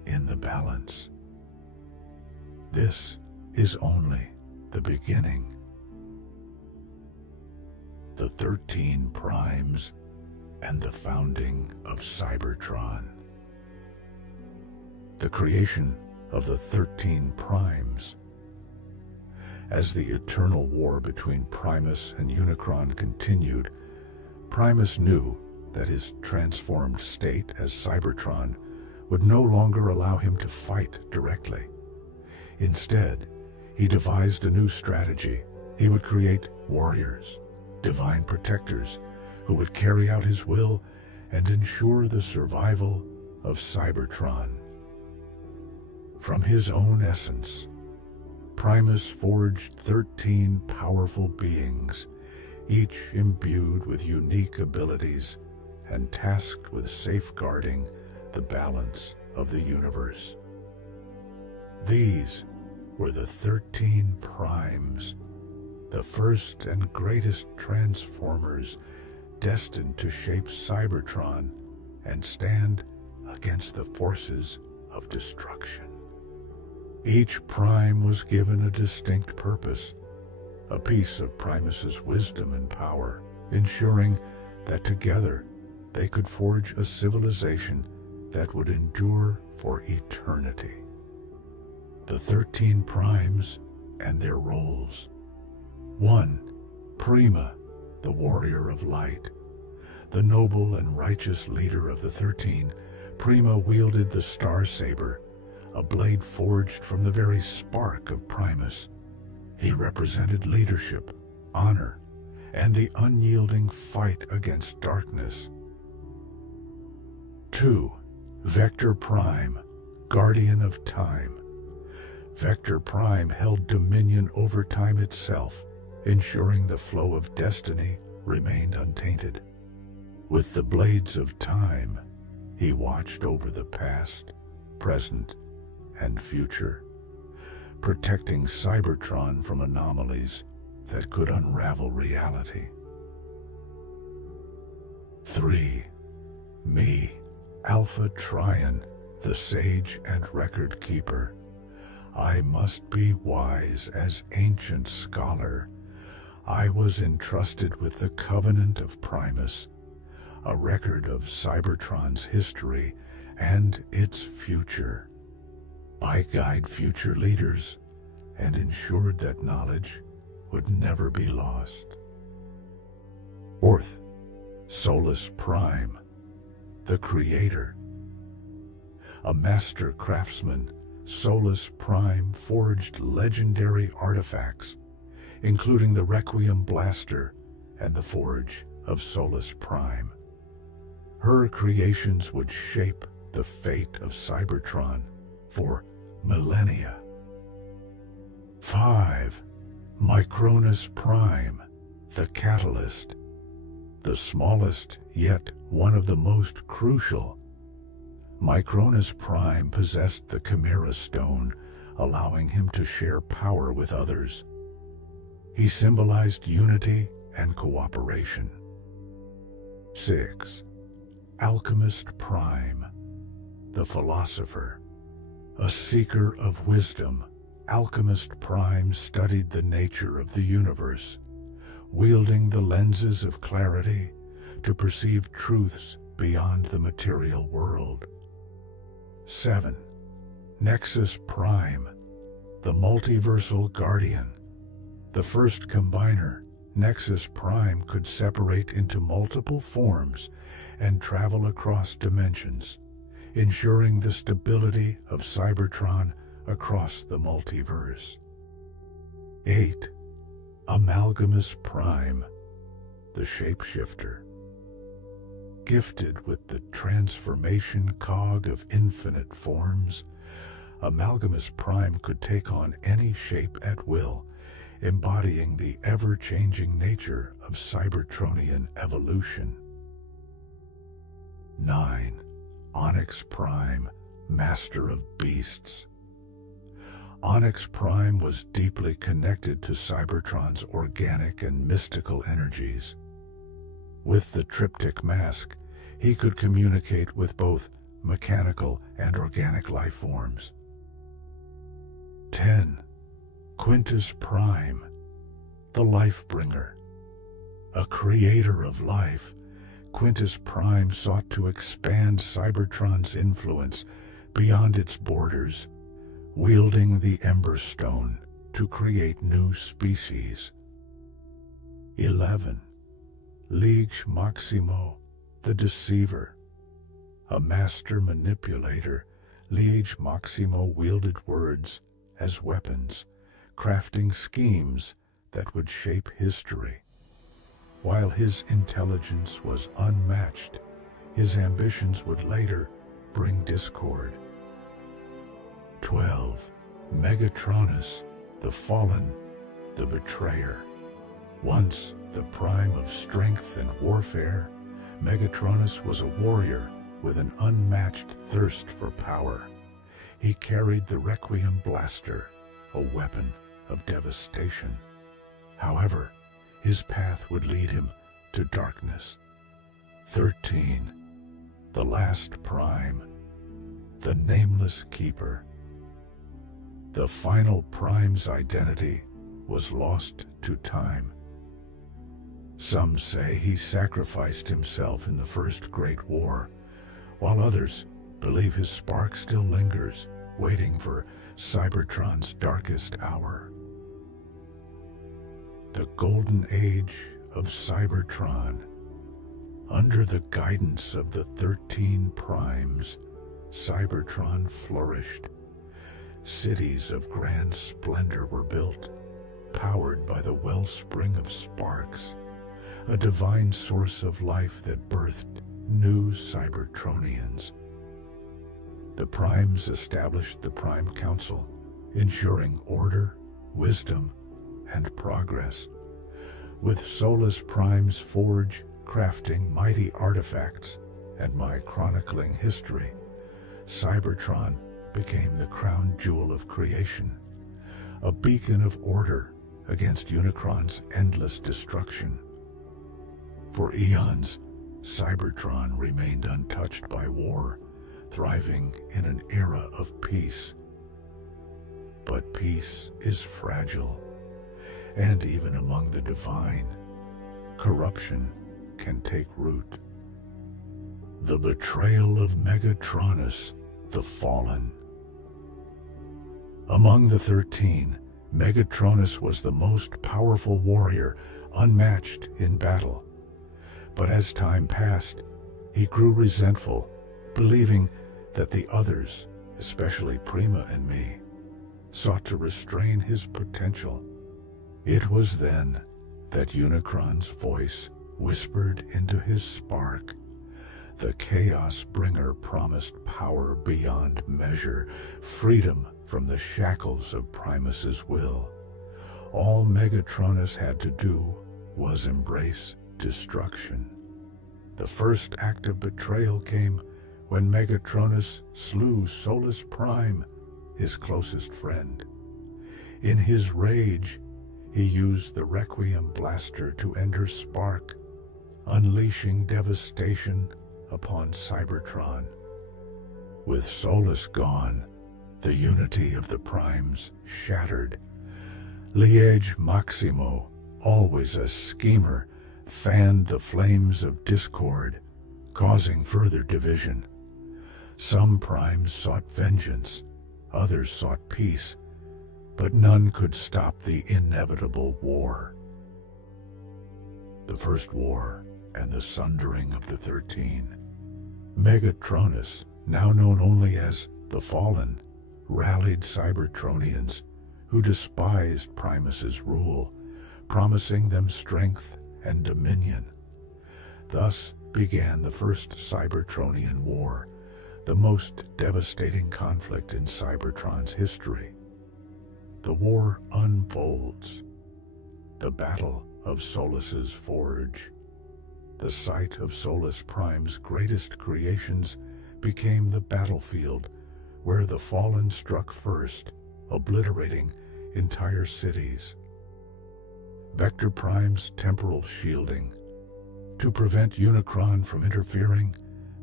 in the balance. This is only the beginning. The 13 Primes and the founding of Cybertron. The creation of the 13 Primes. As the eternal war between Primus and Unicron continued, Primus knew that his transformed state as Cybertron would no longer allow him to fight directly. Instead, he devised a new strategy. He would create warriors, divine protectors, who would carry out his will and ensure the survival of Cybertron. From his own essence, Primus forged 13 powerful beings, each imbued with unique abilities and tasked with safeguarding the balance of the universe. These were the 13 Primes, the first and greatest transformers destined to shape Cybertron and stand against the forces of destruction. Each Prime was given a distinct purpose, a piece of Primus's wisdom and power, ensuring that together they could forge a civilization that would endure for eternity. The 13 Primes and their roles. 1. Prima, the warrior of light. The noble and righteous leader of the 13, Prima wielded the Star Saber, a blade forged from the very spark of Primus. He represented leadership, honor, and the unyielding fight against darkness. 2. Vector Prime, guardian of time. Vector Prime held dominion over time itself, ensuring the flow of destiny remained untainted. With the blades of time, he watched over the past, present, and future, protecting Cybertron from anomalies that could unravel reality. 3. Me, Alpha Trion, the sage and record keeper. I must be wise as ancient scholar. I was entrusted with the Covenant of Primus, a record of Cybertron's history and its future. I guide future leaders and ensured that knowledge would never be lost. 4th, Solus Prime, the creator. A master craftsman, Solus Prime forged legendary artifacts, including the Requiem Blaster and the Forge of Solus Prime. Her creations would shape the fate of Cybertron for millennia. 5. Micronus Prime, the catalyst. The smallest, yet one of the most crucial. Micronus Prime possessed the Chimera Stone, allowing him to share power with others. He symbolized unity and cooperation. 6. Alchemist Prime, the philosopher. A seeker of wisdom, Alchemist Prime studied the nature of the universe, wielding the lenses of clarity to perceive truths beyond the material world. 7. Nexus Prime, the multiversal guardian. The first combiner, Nexus Prime could separate into multiple forms and travel across dimensions, ensuring the stability of Cybertron across the multiverse. 8. Amalgamus Prime, the shapeshifter. Gifted with the transformation cog of infinite forms, Amalgamus Prime could take on any shape at will, embodying the ever-changing nature of Cybertronian evolution. 9. Onyx Prime, master of beasts. Onyx Prime was deeply connected to Cybertron's organic and mystical energies. With the triptych mask, he could communicate with both mechanical, and organic life forms. 10. Quintus Prime, the Life Bringer. A creator of life, Quintus Prime sought to expand Cybertron's influence beyond its borders, wielding the Ember Stone to create new species. 11. Liege Maximo, the Deceiver. A master manipulator, Liege Maximo wielded words as weapons, crafting schemes that would shape history. While his intelligence was unmatched, his ambitions would later bring discord. 12. Megatronus, the Fallen, the Betrayer. Once the prime of strength and warfare, Megatronus was a warrior with an unmatched thirst for power. He carried the Requiem Blaster, a weapon of devastation. However, his path would lead him to darkness. 13. The Last Prime, the Nameless Keeper. The final prime's identity was lost to time. Some say he sacrificed himself in the First Great War, while others believe his spark still lingers, waiting for Cybertron's darkest hour. The Golden Age of Cybertron. Under the guidance of the 13 primes, Cybertron flourished. Cities of grand splendor were built, powered by the wellspring of sparks, a divine source of life that birthed new Cybertronians. The primes established the Prime Council, ensuring order, wisdom, and progress. With Solus Prime's forge crafting mighty artifacts and my chronicling history, Cybertron became the crown jewel of creation, a beacon of order against Unicron's endless destruction. For eons, Cybertron remained untouched by war, thriving in an era of peace. But peace is fragile, and even among the divine, corruption can take root. The betrayal of Megatronus, the Fallen. Among the 13, Megatronus was the most powerful warrior, unmatched in battle. But as time passed, he grew resentful, believing that the others, especially Prima and me, sought to restrain his potential. It was then that Unicron's voice whispered into his spark. The Chaos Bringer promised power beyond measure, freedom from the shackles of Primus's will. All Megatronus had to do was embrace destruction. The first act of betrayal came when Megatronus slew Solus Prime, his closest friend. In his rage, he used the Requiem Blaster to end her spark, unleashing devastation upon Cybertron. With Solus gone, the unity of the Primes shattered. Liege Maximo, always a schemer, fanned the flames of discord, causing further division. Some Primes sought vengeance, others sought peace, but none could stop the inevitable war. The First War and the Sundering of the 13. Megatronus, now known only as the Fallen, rallied Cybertronians who despised Primus's rule, promising them strength and dominion. Thus began the First Cybertronian War, the most devastating conflict in Cybertron's history. The war unfolds. The Battle of Solus's Forge. The site of Solus Prime's greatest creations became the battlefield where the Fallen struck first, obliterating entire cities. Vector Prime's temporal shielding. To prevent Unicron from interfering,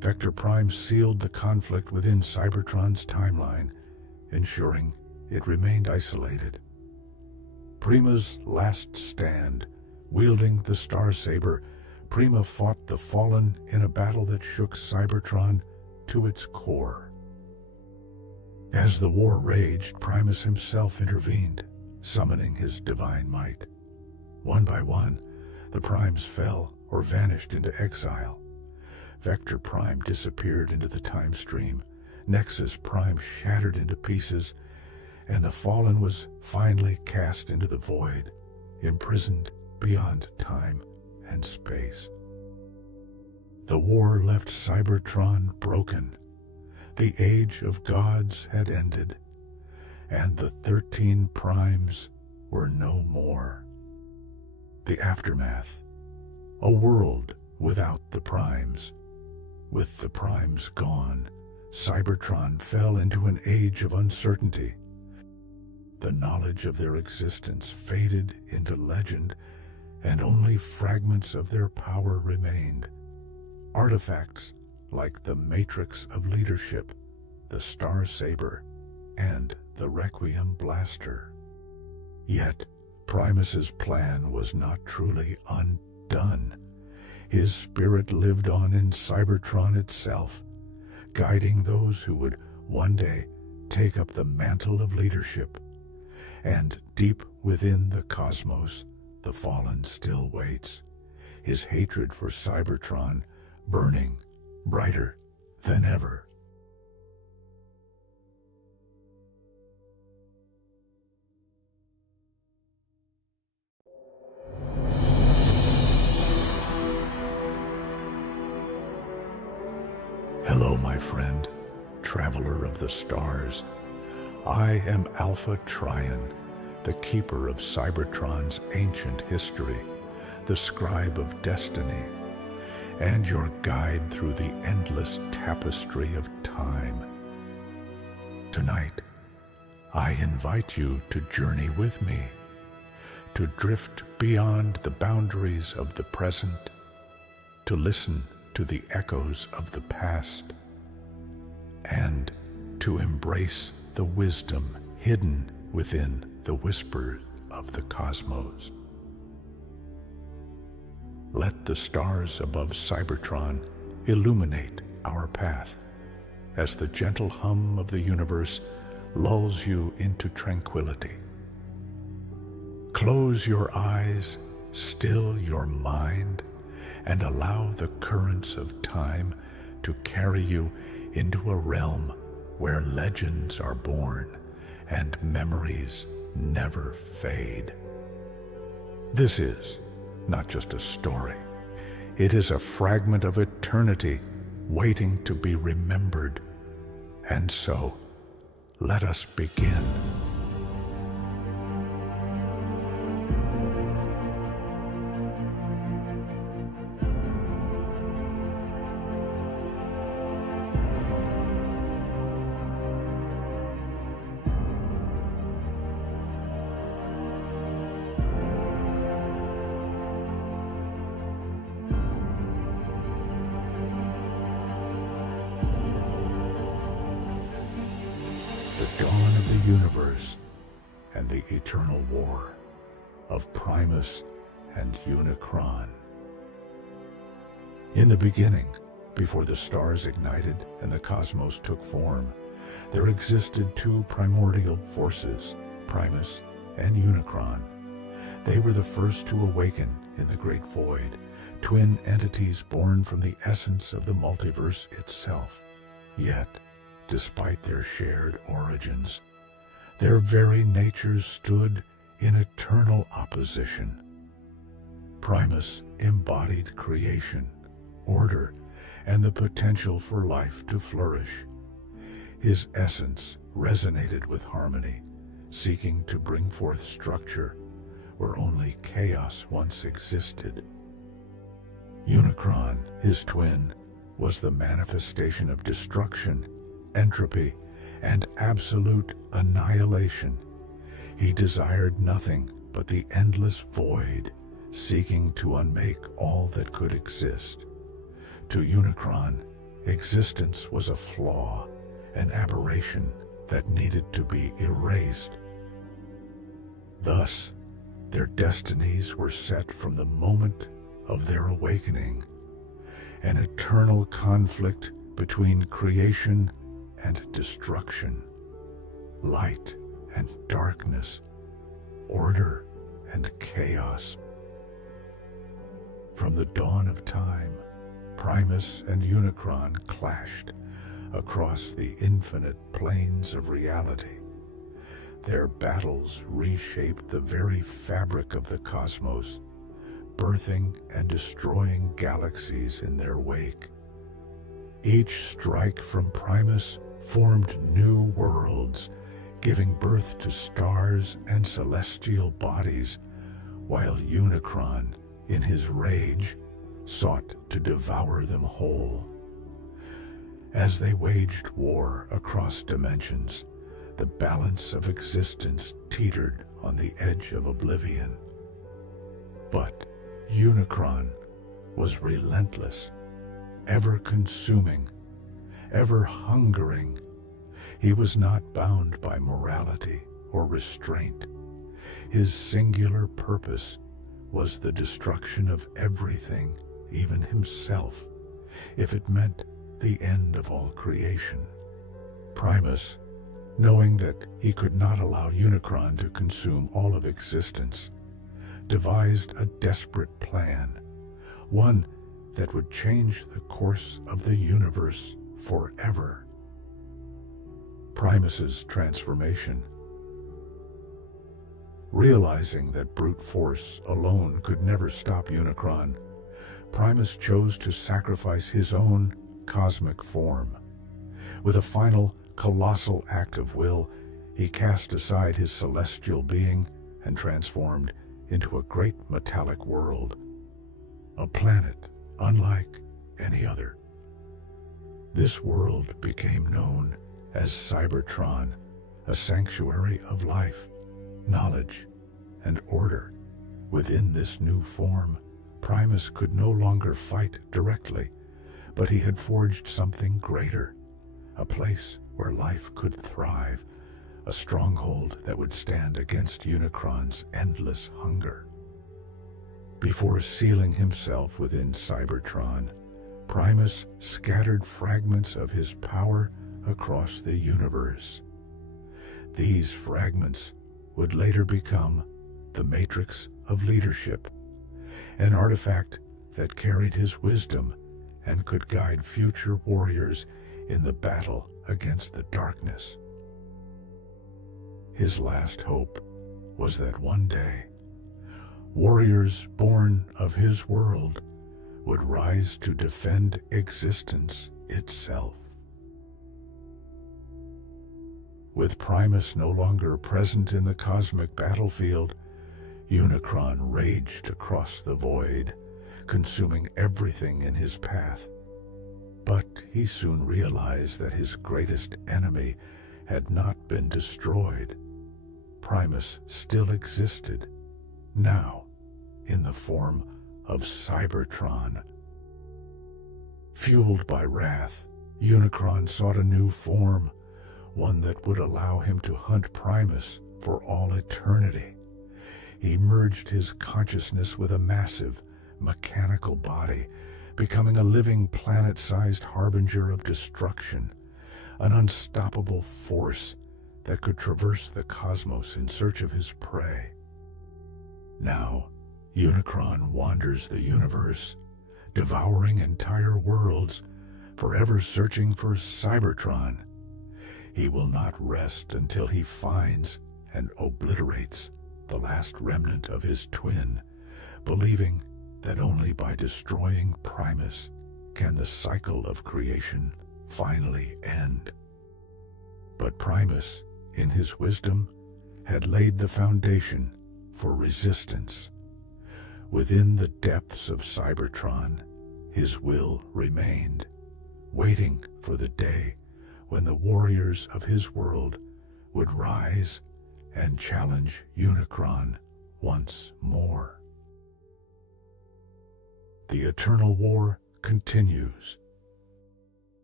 Vector Prime sealed the conflict within Cybertron's timeline, ensuring it remained isolated. Prima's last stand, wielding the Star Saber, Prima fought the Fallen in a battle that shook Cybertron to its core. As the war raged, Primus himself intervened, summoning his divine might. One by one, the Primes fell or vanished into exile. Vector Prime disappeared into the time stream, Nexus Prime shattered into pieces, and the Fallen was finally cast into the void, imprisoned beyond time and space. The war left Cybertron broken. The age of gods had ended, and the 13 Primes were no more. The aftermath: a world without the Primes. With the Primes gone, Cybertron fell into an age of uncertainty. The knowledge of their existence faded into legend, and only fragments of their power remained. Artifacts like the Matrix of Leadership, the Star Saber, and the Requiem Blaster. Yet, Primus's plan was not truly undone. His spirit lived on in Cybertron itself, guiding those who would one day take up the mantle of leadership. And deep within the cosmos, the Fallen still waits, his hatred for Cybertron burning brighter than ever. Hello, my friend, traveler of the stars. I am Alpha Trion, the keeper of Cybertron's ancient history, the scribe of destiny, and your guide through the endless tapestry of time. Tonight, I invite you to journey with me, to drift beyond the boundaries of the present, to listen to the echoes of the past, and to embrace the wisdom hidden within the whispers of the cosmos. Let the stars above Cybertron illuminate our path as the gentle hum of the universe lulls you into tranquility. Close your eyes, still your mind, and allow the currents of time to carry you into a realm where legends are born and memories never fade. This is not just a story. It is a fragment of eternity waiting to be remembered. And so, let us begin. The dawn of the universe and the eternal war of Primus and Unicron. In the beginning, before the stars ignited and the cosmos took form, there existed two primordial forces, Primus and Unicron. They were the first to awaken in the Great Void, twin entities born from the essence of the multiverse itself. Yet, despite their shared origins, their very natures stood in eternal opposition. Primus embodied creation, order, and the potential for life to flourish. His essence resonated with harmony, seeking to bring forth structure where only chaos once existed. Unicron, his twin, was the manifestation of destruction, entropy, and absolute annihilation. He desired nothing but the endless void, seeking to unmake all that could exist. To Unicron, existence was a flaw, an aberration that needed to be erased. Thus, their destinies were set from the moment of their awakening, an eternal conflict between creation and destruction, light and darkness, order and chaos. From the dawn of time, Primus and Unicron clashed across the infinite planes of reality. Their battles reshaped the very fabric of the cosmos, birthing and destroying galaxies in their wake. Each strike from Primus formed new worlds, giving birth to stars and celestial bodies, while Unicron, in his rage, sought to devour them whole. As they waged war across dimensions, the balance of existence teetered on the edge of oblivion. But Unicron was relentless, ever consuming, ever hungering. He was not bound by morality or restraint. His singular purpose was the destruction of everything, even himself, if it meant the end of all creation. Primus, knowing that he could not allow Unicron to consume all of existence, devised a desperate plan, one that would change the course of the universe forever. Primus's transformation. Realizing that brute force alone could never stop Unicron, Primus chose to sacrifice his own cosmic form. With a final, colossal act of will, he cast aside his celestial being and transformed into a great metallic world, a planet unlike any other. This world became known as Cybertron, a sanctuary of life, knowledge, and order. Within this new form, Primus could no longer fight directly, but he had forged something greater, a place where life could thrive, a stronghold that would stand against Unicron's endless hunger. Before sealing himself within Cybertron, Primus scattered fragments of his power across the universe. These fragments would later become the Matrix of Leadership, an artifact that carried his wisdom and could guide future warriors in the battle against the darkness. His last hope was that one day, warriors born of his world would rise to defend existence itself. With Primus no longer present in the cosmic battlefield, Unicron raged across the void, consuming everything in his path. But he soon realized that his greatest enemy had not been destroyed. Primus still existed, now in the form of Cybertron. Fueled by wrath, Unicron sought a new form, one that would allow him to hunt Primus for all eternity. He merged his consciousness with a massive, mechanical body, becoming a living planet-sized harbinger of destruction, an unstoppable force that could traverse the cosmos in search of his prey. Now, Unicron wanders the universe, devouring entire worlds, forever searching for Cybertron. He will not rest until he finds and obliterates the last remnant of his twin, believing that only by destroying Primus can the cycle of creation finally end. But Primus, in his wisdom, had laid the foundation for resistance. Within the depths of Cybertron, his will remained, waiting for the day when the warriors of his world would rise and challenge Unicron once more. The eternal war continues.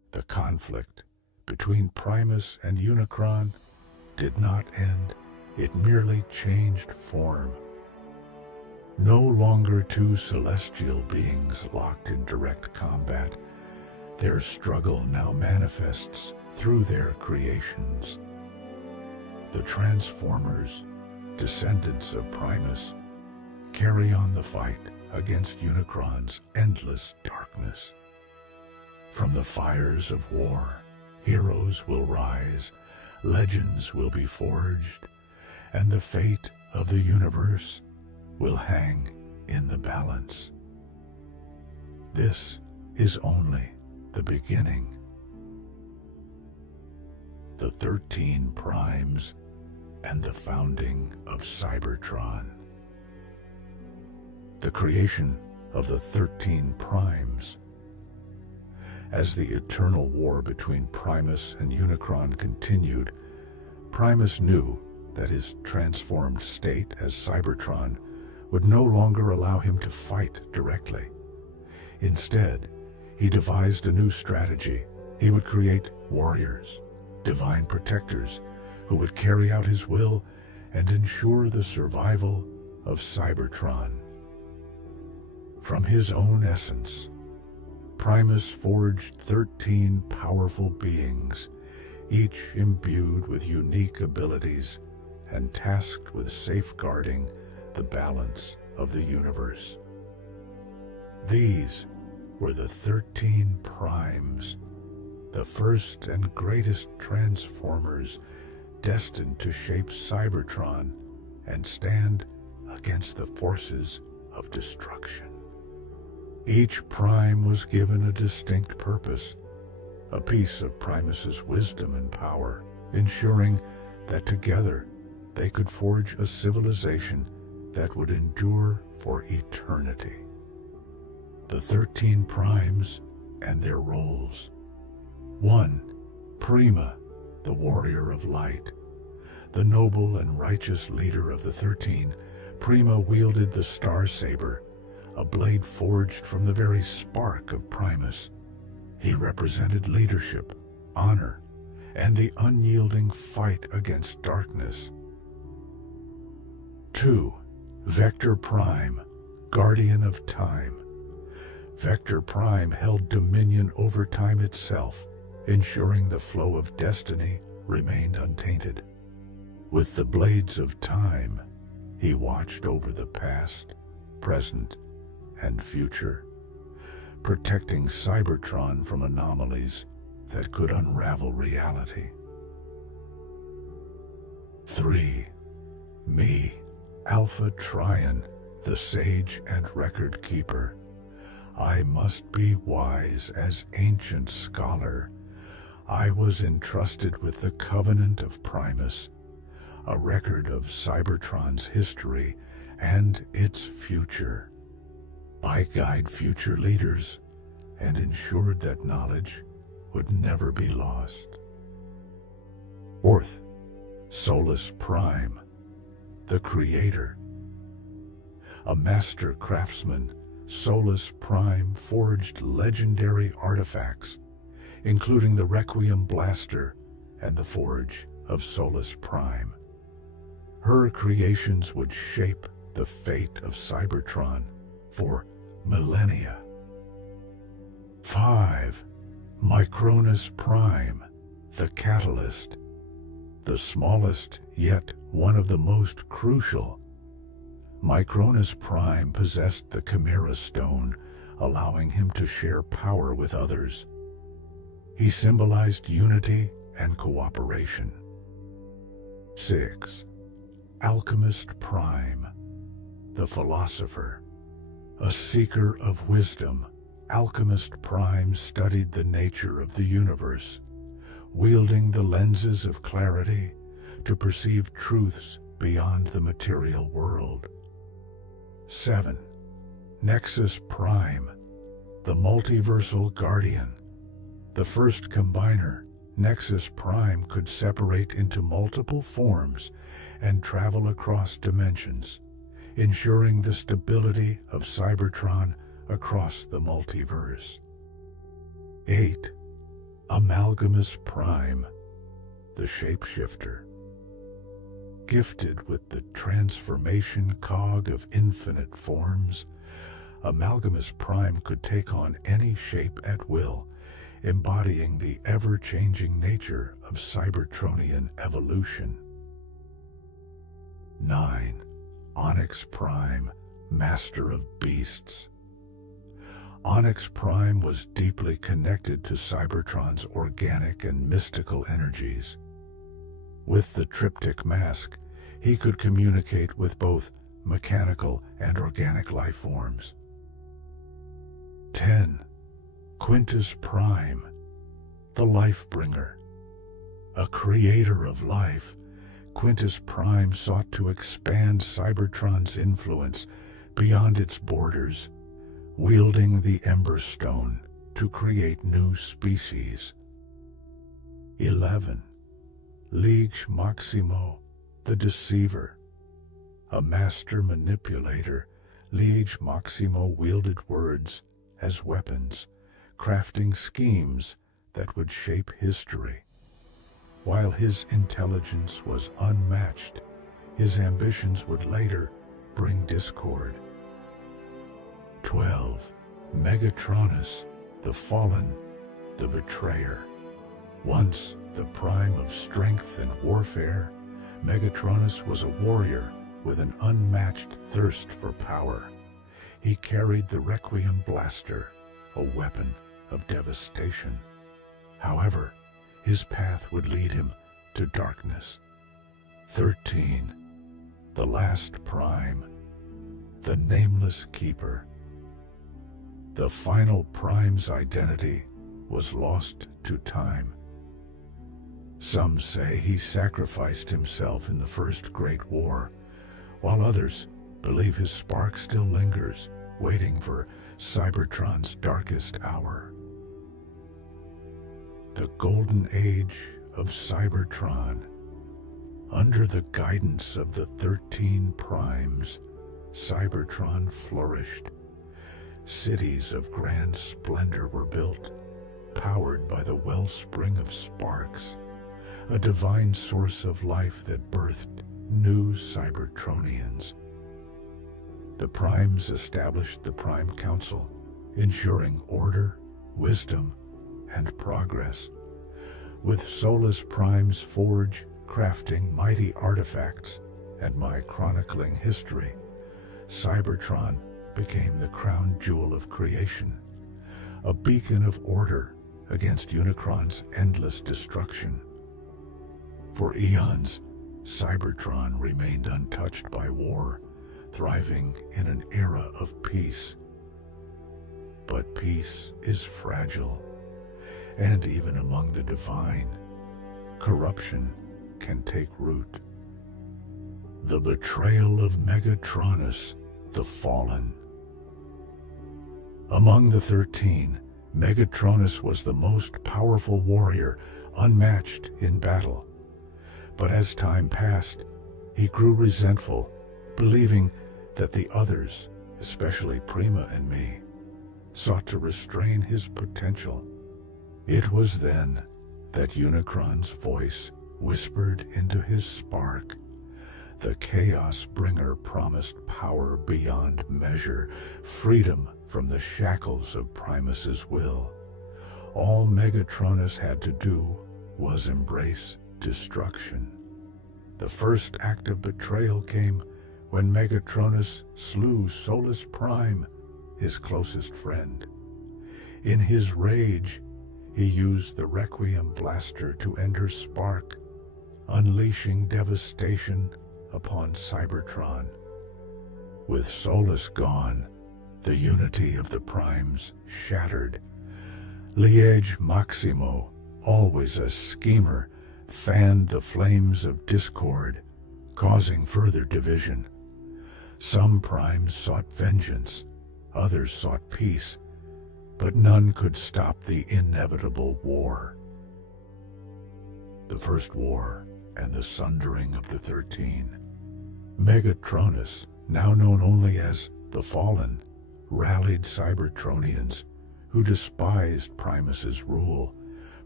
The conflict between Primus and Unicron did not end, it merely changed form. No longer two celestial beings locked in direct combat, their struggle now manifests through their creations. The Transformers, descendants of Primus, carry on the fight against Unicron's endless darkness. From the fires of war, heroes will rise, legends will be forged, and the fate of the universe will hang in the balance. This is only the beginning. The 13 Primes and the founding of Cybertron. The creation of the 13 Primes. As the eternal war between Primus and Unicron continued, Primus knew that his transformed state as Cybertron would no longer allow him to fight directly. Instead, he devised a new strategy. He would create warriors, divine protectors, who would carry out his will and ensure the survival of Cybertron. From his own essence, Primus forged 13 powerful beings, each imbued with unique abilities and tasked with safeguarding the balance of the universe. These were the 13 Primes, the first and greatest Transformers destined to shape Cybertron and stand against the forces of destruction. Each Prime was given a distinct purpose, a piece of Primus's wisdom and power, ensuring that together they could forge a civilization that would endure for eternity. The 13 Primes and their roles. 1. Prima, the warrior of light. The noble and righteous leader of the 13, Prima wielded the Star Saber, a blade forged from the very spark of Primus. He represented leadership, honor, and the unyielding fight against darkness. 2. Vector Prime, guardian of time. Vector Prime held dominion over time itself, ensuring the flow of destiny remained untainted. With the blades of time, he watched over the past, present, and future, protecting Cybertron from anomalies that could unravel reality. 3. Me, Alpha Trion, the sage and record keeper. I must be wise as ancient scholar. I was entrusted with the Covenant of Primus, a record of Cybertron's history and its future. I guide future leaders and ensured that knowledge would never be lost. 4th, Solus Prime, the creator. A master craftsman, Solus Prime forged legendary artifacts, including the Requiem Blaster and the Forge of Solus Prime. Her creations would shape the fate of Cybertron for millennia. 5. Micronus Prime, the Catalyst. The smallest, yet one of the most crucial. Micronus Prime possessed the Chimera Stone, allowing him to share power with others. He symbolized unity and cooperation. 6. Alchemist Prime, the Philosopher. A seeker of wisdom, Alchemist Prime studied the nature of the universe, wielding the lenses of clarity to perceive truths beyond the material world. 7. Nexus Prime, the Multiversal Guardian. The first combiner, Nexus Prime could separate into multiple forms and travel across dimensions, ensuring the stability of Cybertron across the multiverse. 8. Amalgamus Prime, the shapeshifter. Gifted with the transformation cog of infinite forms, Amalgamus Prime could take on any shape at will, embodying the ever-changing nature of Cybertronian evolution. 9. Onyx Prime, Master of Beasts. Onyx Prime was deeply connected to Cybertron's organic and mystical energies. With the triptych mask, he could communicate with both mechanical and organic life forms. 10. Quintus Prime, the Lifebringer. A creator of life, Quintus Prime sought to expand Cybertron's influence beyond its borders, wielding the Ember Stone to create new species. 11. Liege Maximo, the Deceiver. A master manipulator, Liege Maximo wielded words as weapons, crafting schemes that would shape history. While his intelligence was unmatched, his ambitions would later bring discord. 12. Megatronus, the Fallen, the Betrayer. Once the prime of strength and warfare, Megatronus was a warrior with an unmatched thirst for power. He carried the Requiem Blaster, a weapon of devastation. However, his path would lead him to darkness. 13. The Last Prime, the Nameless Keeper. The final prime's identity was lost to time. Some say he sacrificed himself in the First Great War, while others believe his spark still lingers, waiting for Cybertron's darkest hour. The Golden Age of Cybertron. Under the guidance of the 13 primes, Cybertron flourished. Cities of grand splendor were built, powered by the wellspring of sparks, a divine source of life that birthed new Cybertronians. The primes established the Prime Council, ensuring order, wisdom, and progress. With Solus Prime's forge crafting mighty artifacts and my chronicling history, Cybertron became the crown jewel of creation, a beacon of order against Unicron's endless destruction. For eons, Cybertron remained untouched by war, thriving in an era of peace. But peace is fragile, and even among the divine, corruption can take root. The betrayal of Megatronus, the Fallen. Among the 13, Megatronus was the most powerful warrior, unmatched in battle. But as time passed, he grew resentful, believing that the others, especially Prima and me, sought to restrain his potential. It was then that Unicron's voice whispered into his spark. The Chaos Bringer promised power beyond measure, freedom from the shackles of Primus's will. All Megatronus had to do was embrace destruction. The first act of betrayal came when Megatronus slew Solus Prime, his closest friend. In his rage, he used the Requiem Blaster to end her spark, unleashing devastation upon Cybertron. With Solus gone, the unity of the primes shattered. Liege Maximo, always a schemer, fanned the flames of discord, causing further division. Some primes sought vengeance, others sought peace, but none could stop the inevitable war. The First War and the Sundering of the 13. Megatronus, now known only as the Fallen, rallied Cybertronians who despised Primus's rule,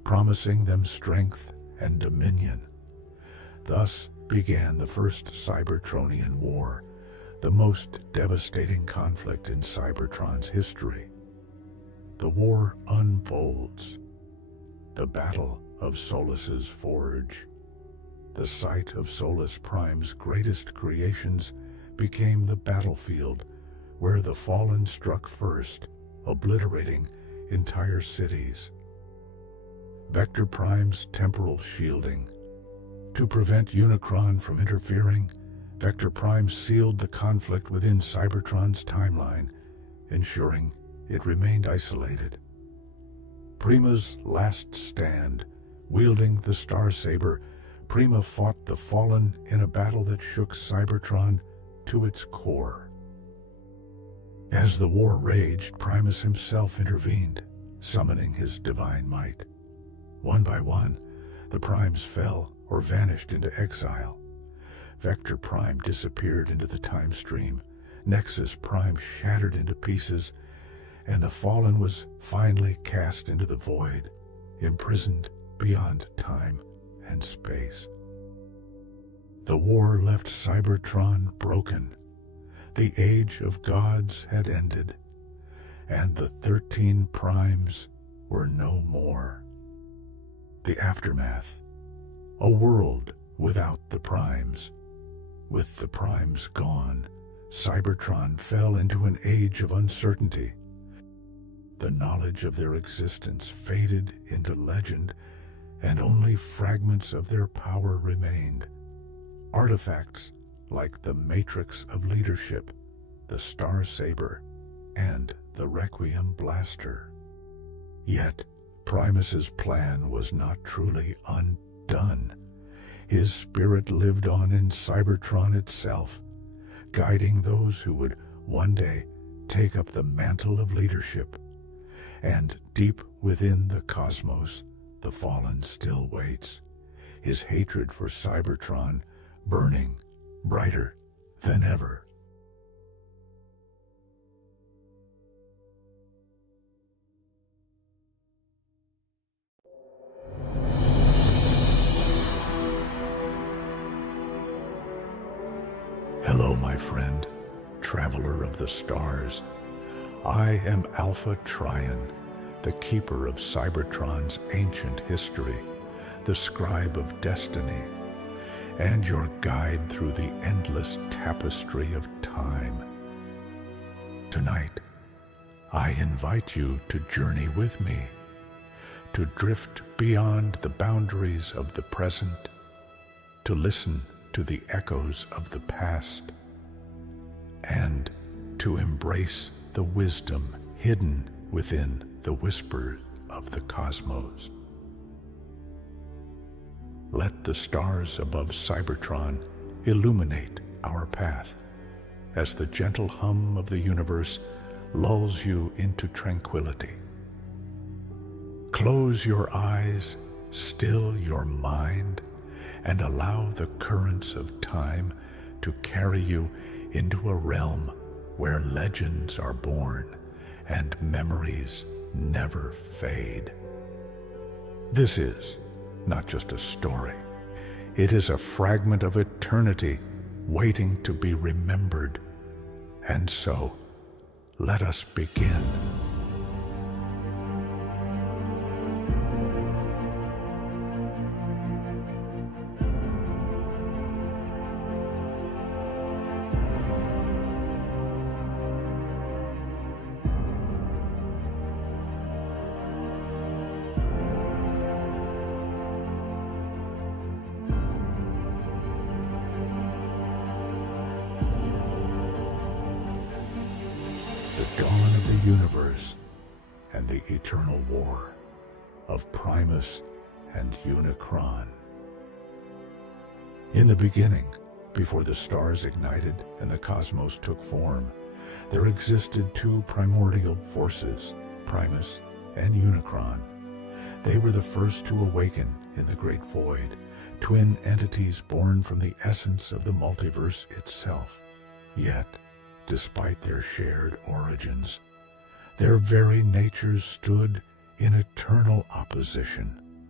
promising them strength and dominion. Thus began the First Cybertronian War, the most devastating conflict in Cybertron's history. The war unfolds. The Battle of Solus's Forge, the site of Solus Prime's greatest creations, became the battlefield where the Fallen struck first, obliterating entire cities. Vector Prime's temporal shielding. To prevent Unicron from interfering, Vector Prime sealed the conflict within Cybertron's timeline, ensuring it remained isolated. Prima's last stand. Wielding the Star Saber, Prima fought the Fallen in a battle that shook Cybertron to its core. As the war raged, Primus himself intervened, summoning his divine might. One by one, the Primes fell or vanished into exile. Vector Prime disappeared into the time stream, Nexus Prime shattered into pieces, and the Fallen was finally cast into the void, imprisoned beyond time and space. The war left Cybertron broken. The age of gods had ended, and the 13 Primes were no more. The aftermath. A world without the Primes. With the Primes gone, Cybertron fell into an age of uncertainty. The knowledge of their existence faded into legend, and only fragments of their power remained. Artifacts like the Matrix of Leadership, the Star Saber, and the Requiem Blaster. Yet, Primus's plan was not truly undone. His spirit lived on in Cybertron itself, guiding those who would one day take up the mantle of leadership. And deep within the cosmos, the Fallen still waits, his hatred for Cybertron burning brighter than ever. Hello, my friend, traveler of the stars. I am Alpha Trion, the keeper of Cybertron's ancient history, the scribe of destiny, and your guide through the endless tapestry of time. Tonight, I invite you to journey with me, to drift beyond the boundaries of the present, to listen to the echoes of the past, and to embrace the wisdom hidden within the whispers of the cosmos. Let the stars above Cybertron illuminate our path as the gentle hum of the universe lulls you into tranquility. Close your eyes, still your mind, and allow the currents of time to carry you into a realm where legends are born and memories never fade. This is not just a story. It is a fragment of eternity waiting to be remembered. And so, let us begin. The dawn of the universe and the eternal war of Primus and Unicron. In the beginning, before the stars ignited and the cosmos took form, there existed two primordial forces, Primus and Unicron. They were the first to awaken in the Great Void, twin entities born from the essence of the multiverse itself. Yet, despite their shared origins, their very natures stood in eternal opposition.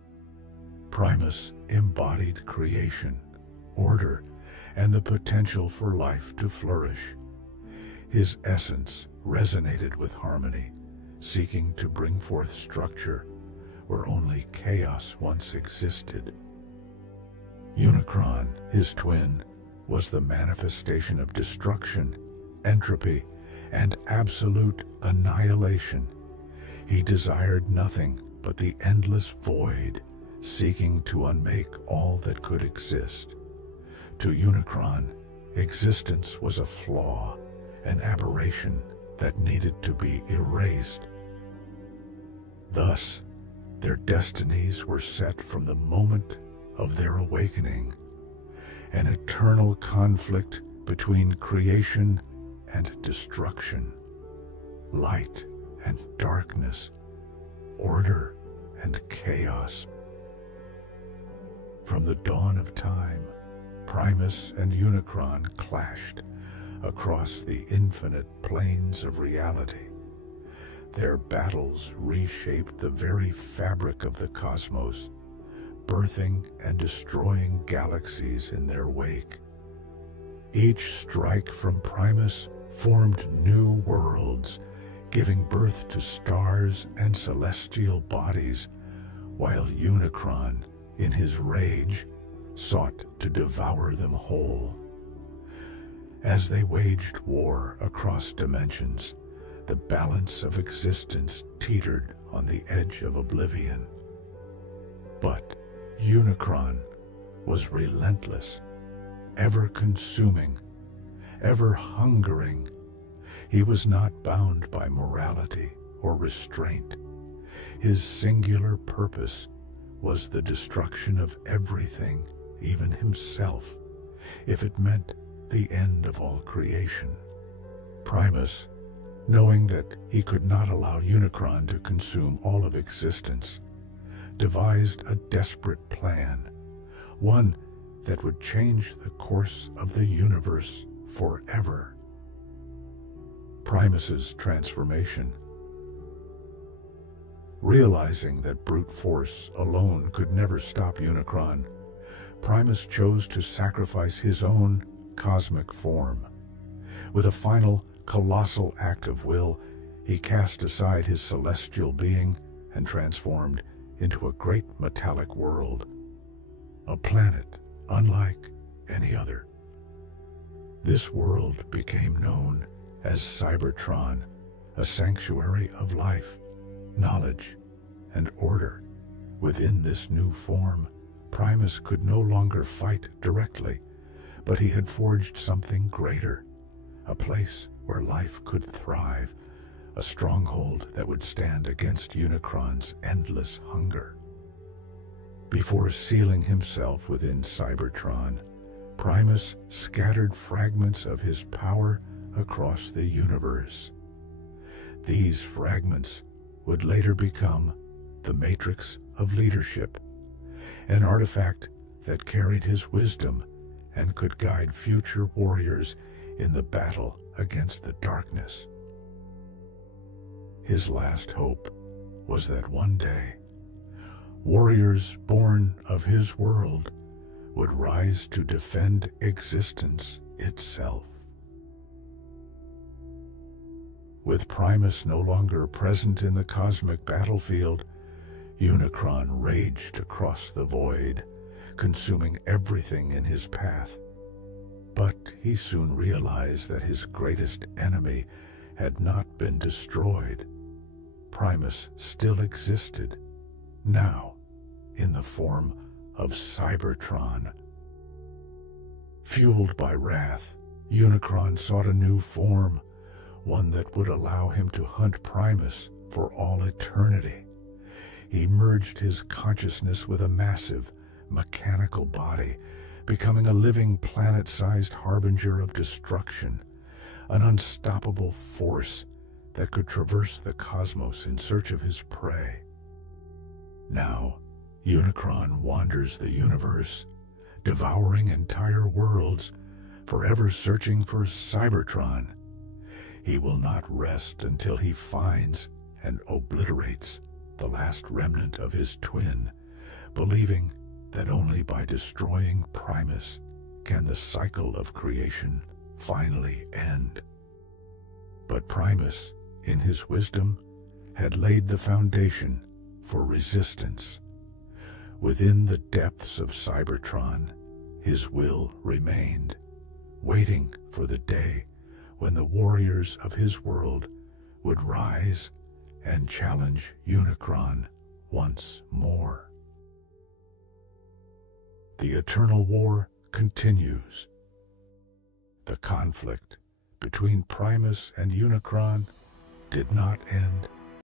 Primus embodied creation, order, and the potential for life to flourish. His essence resonated with harmony, seeking to bring forth structure where only chaos once existed. Unicron, his twin, was the manifestation of destruction, entropy, and absolute annihilation. He desired nothing but the endless void, seeking to unmake all that could exist. To Unicron, existence was a flaw, an aberration that needed to be erased. Thus, their destinies were set from the moment of their awakening, an eternal conflict between creation and destruction, light and darkness, order and chaos. From the dawn of time, Primus and Unicron clashed across the infinite planes of reality. Their battles reshaped the very fabric of the cosmos, birthing and destroying galaxies in their wake. Each strike from Primus formed new worlds, giving birth to stars and celestial bodies, while Unicron, in his rage, sought to devour them whole. As they waged war across dimensions, the balance of existence teetered on the edge of oblivion. But Unicron was relentless, ever consuming, ever hungering. He was not bound by morality or restraint. His singular purpose was the destruction of everything, even himself, if it meant the end of all creation. Primus, knowing that he could not allow Unicron to consume all of existence, devised a desperate plan, one that would change the course of the universe forever. Primus's transformation. Realizing that brute force alone could never stop Unicron, Primus chose to sacrifice his own cosmic form. With a final, colossal act of will, he cast aside his celestial being and transformed into a great metallic world, a planet unlike any other. This world became known as Cybertron, a sanctuary of life, knowledge, and order. Within this new form, Primus could no longer fight directly, but he had forged something greater, a place where life could thrive, a stronghold that would stand against Unicron's endless hunger. Before sealing himself within Cybertron, Primus scattered fragments of his power across the universe. These fragments would later become the Matrix of Leadership, an artifact that carried his wisdom and could guide future warriors in the battle against the darkness. His last hope was that one day, warriors born of his world would rise to defend existence itself. With Primus no longer present in the cosmic battlefield, Unicron raged across the void, consuming everything in his path. But he soon realized that his greatest enemy had not been destroyed. Primus still existed, now in the form of Cybertron. Fueled by wrath, Unicron sought a new form, one that would allow him to hunt Primus for all eternity. He merged his consciousness with a massive, mechanical body, becoming a living planet-sized harbinger of destruction, an unstoppable force that could traverse the cosmos in search of his prey. Now, Unicron wanders the universe, devouring entire worlds, forever searching for Cybertron. He will not rest until he finds and obliterates the last remnant of his twin, believing that only by destroying Primus can the cycle of creation finally end. But Primus, in his wisdom, had laid the foundation for resistance. Within the depths of Cybertron, his will remained, waiting for the day when the warriors of his world would rise and challenge Unicron once more. The Eternal War continues. The conflict between Primus and Unicron did not end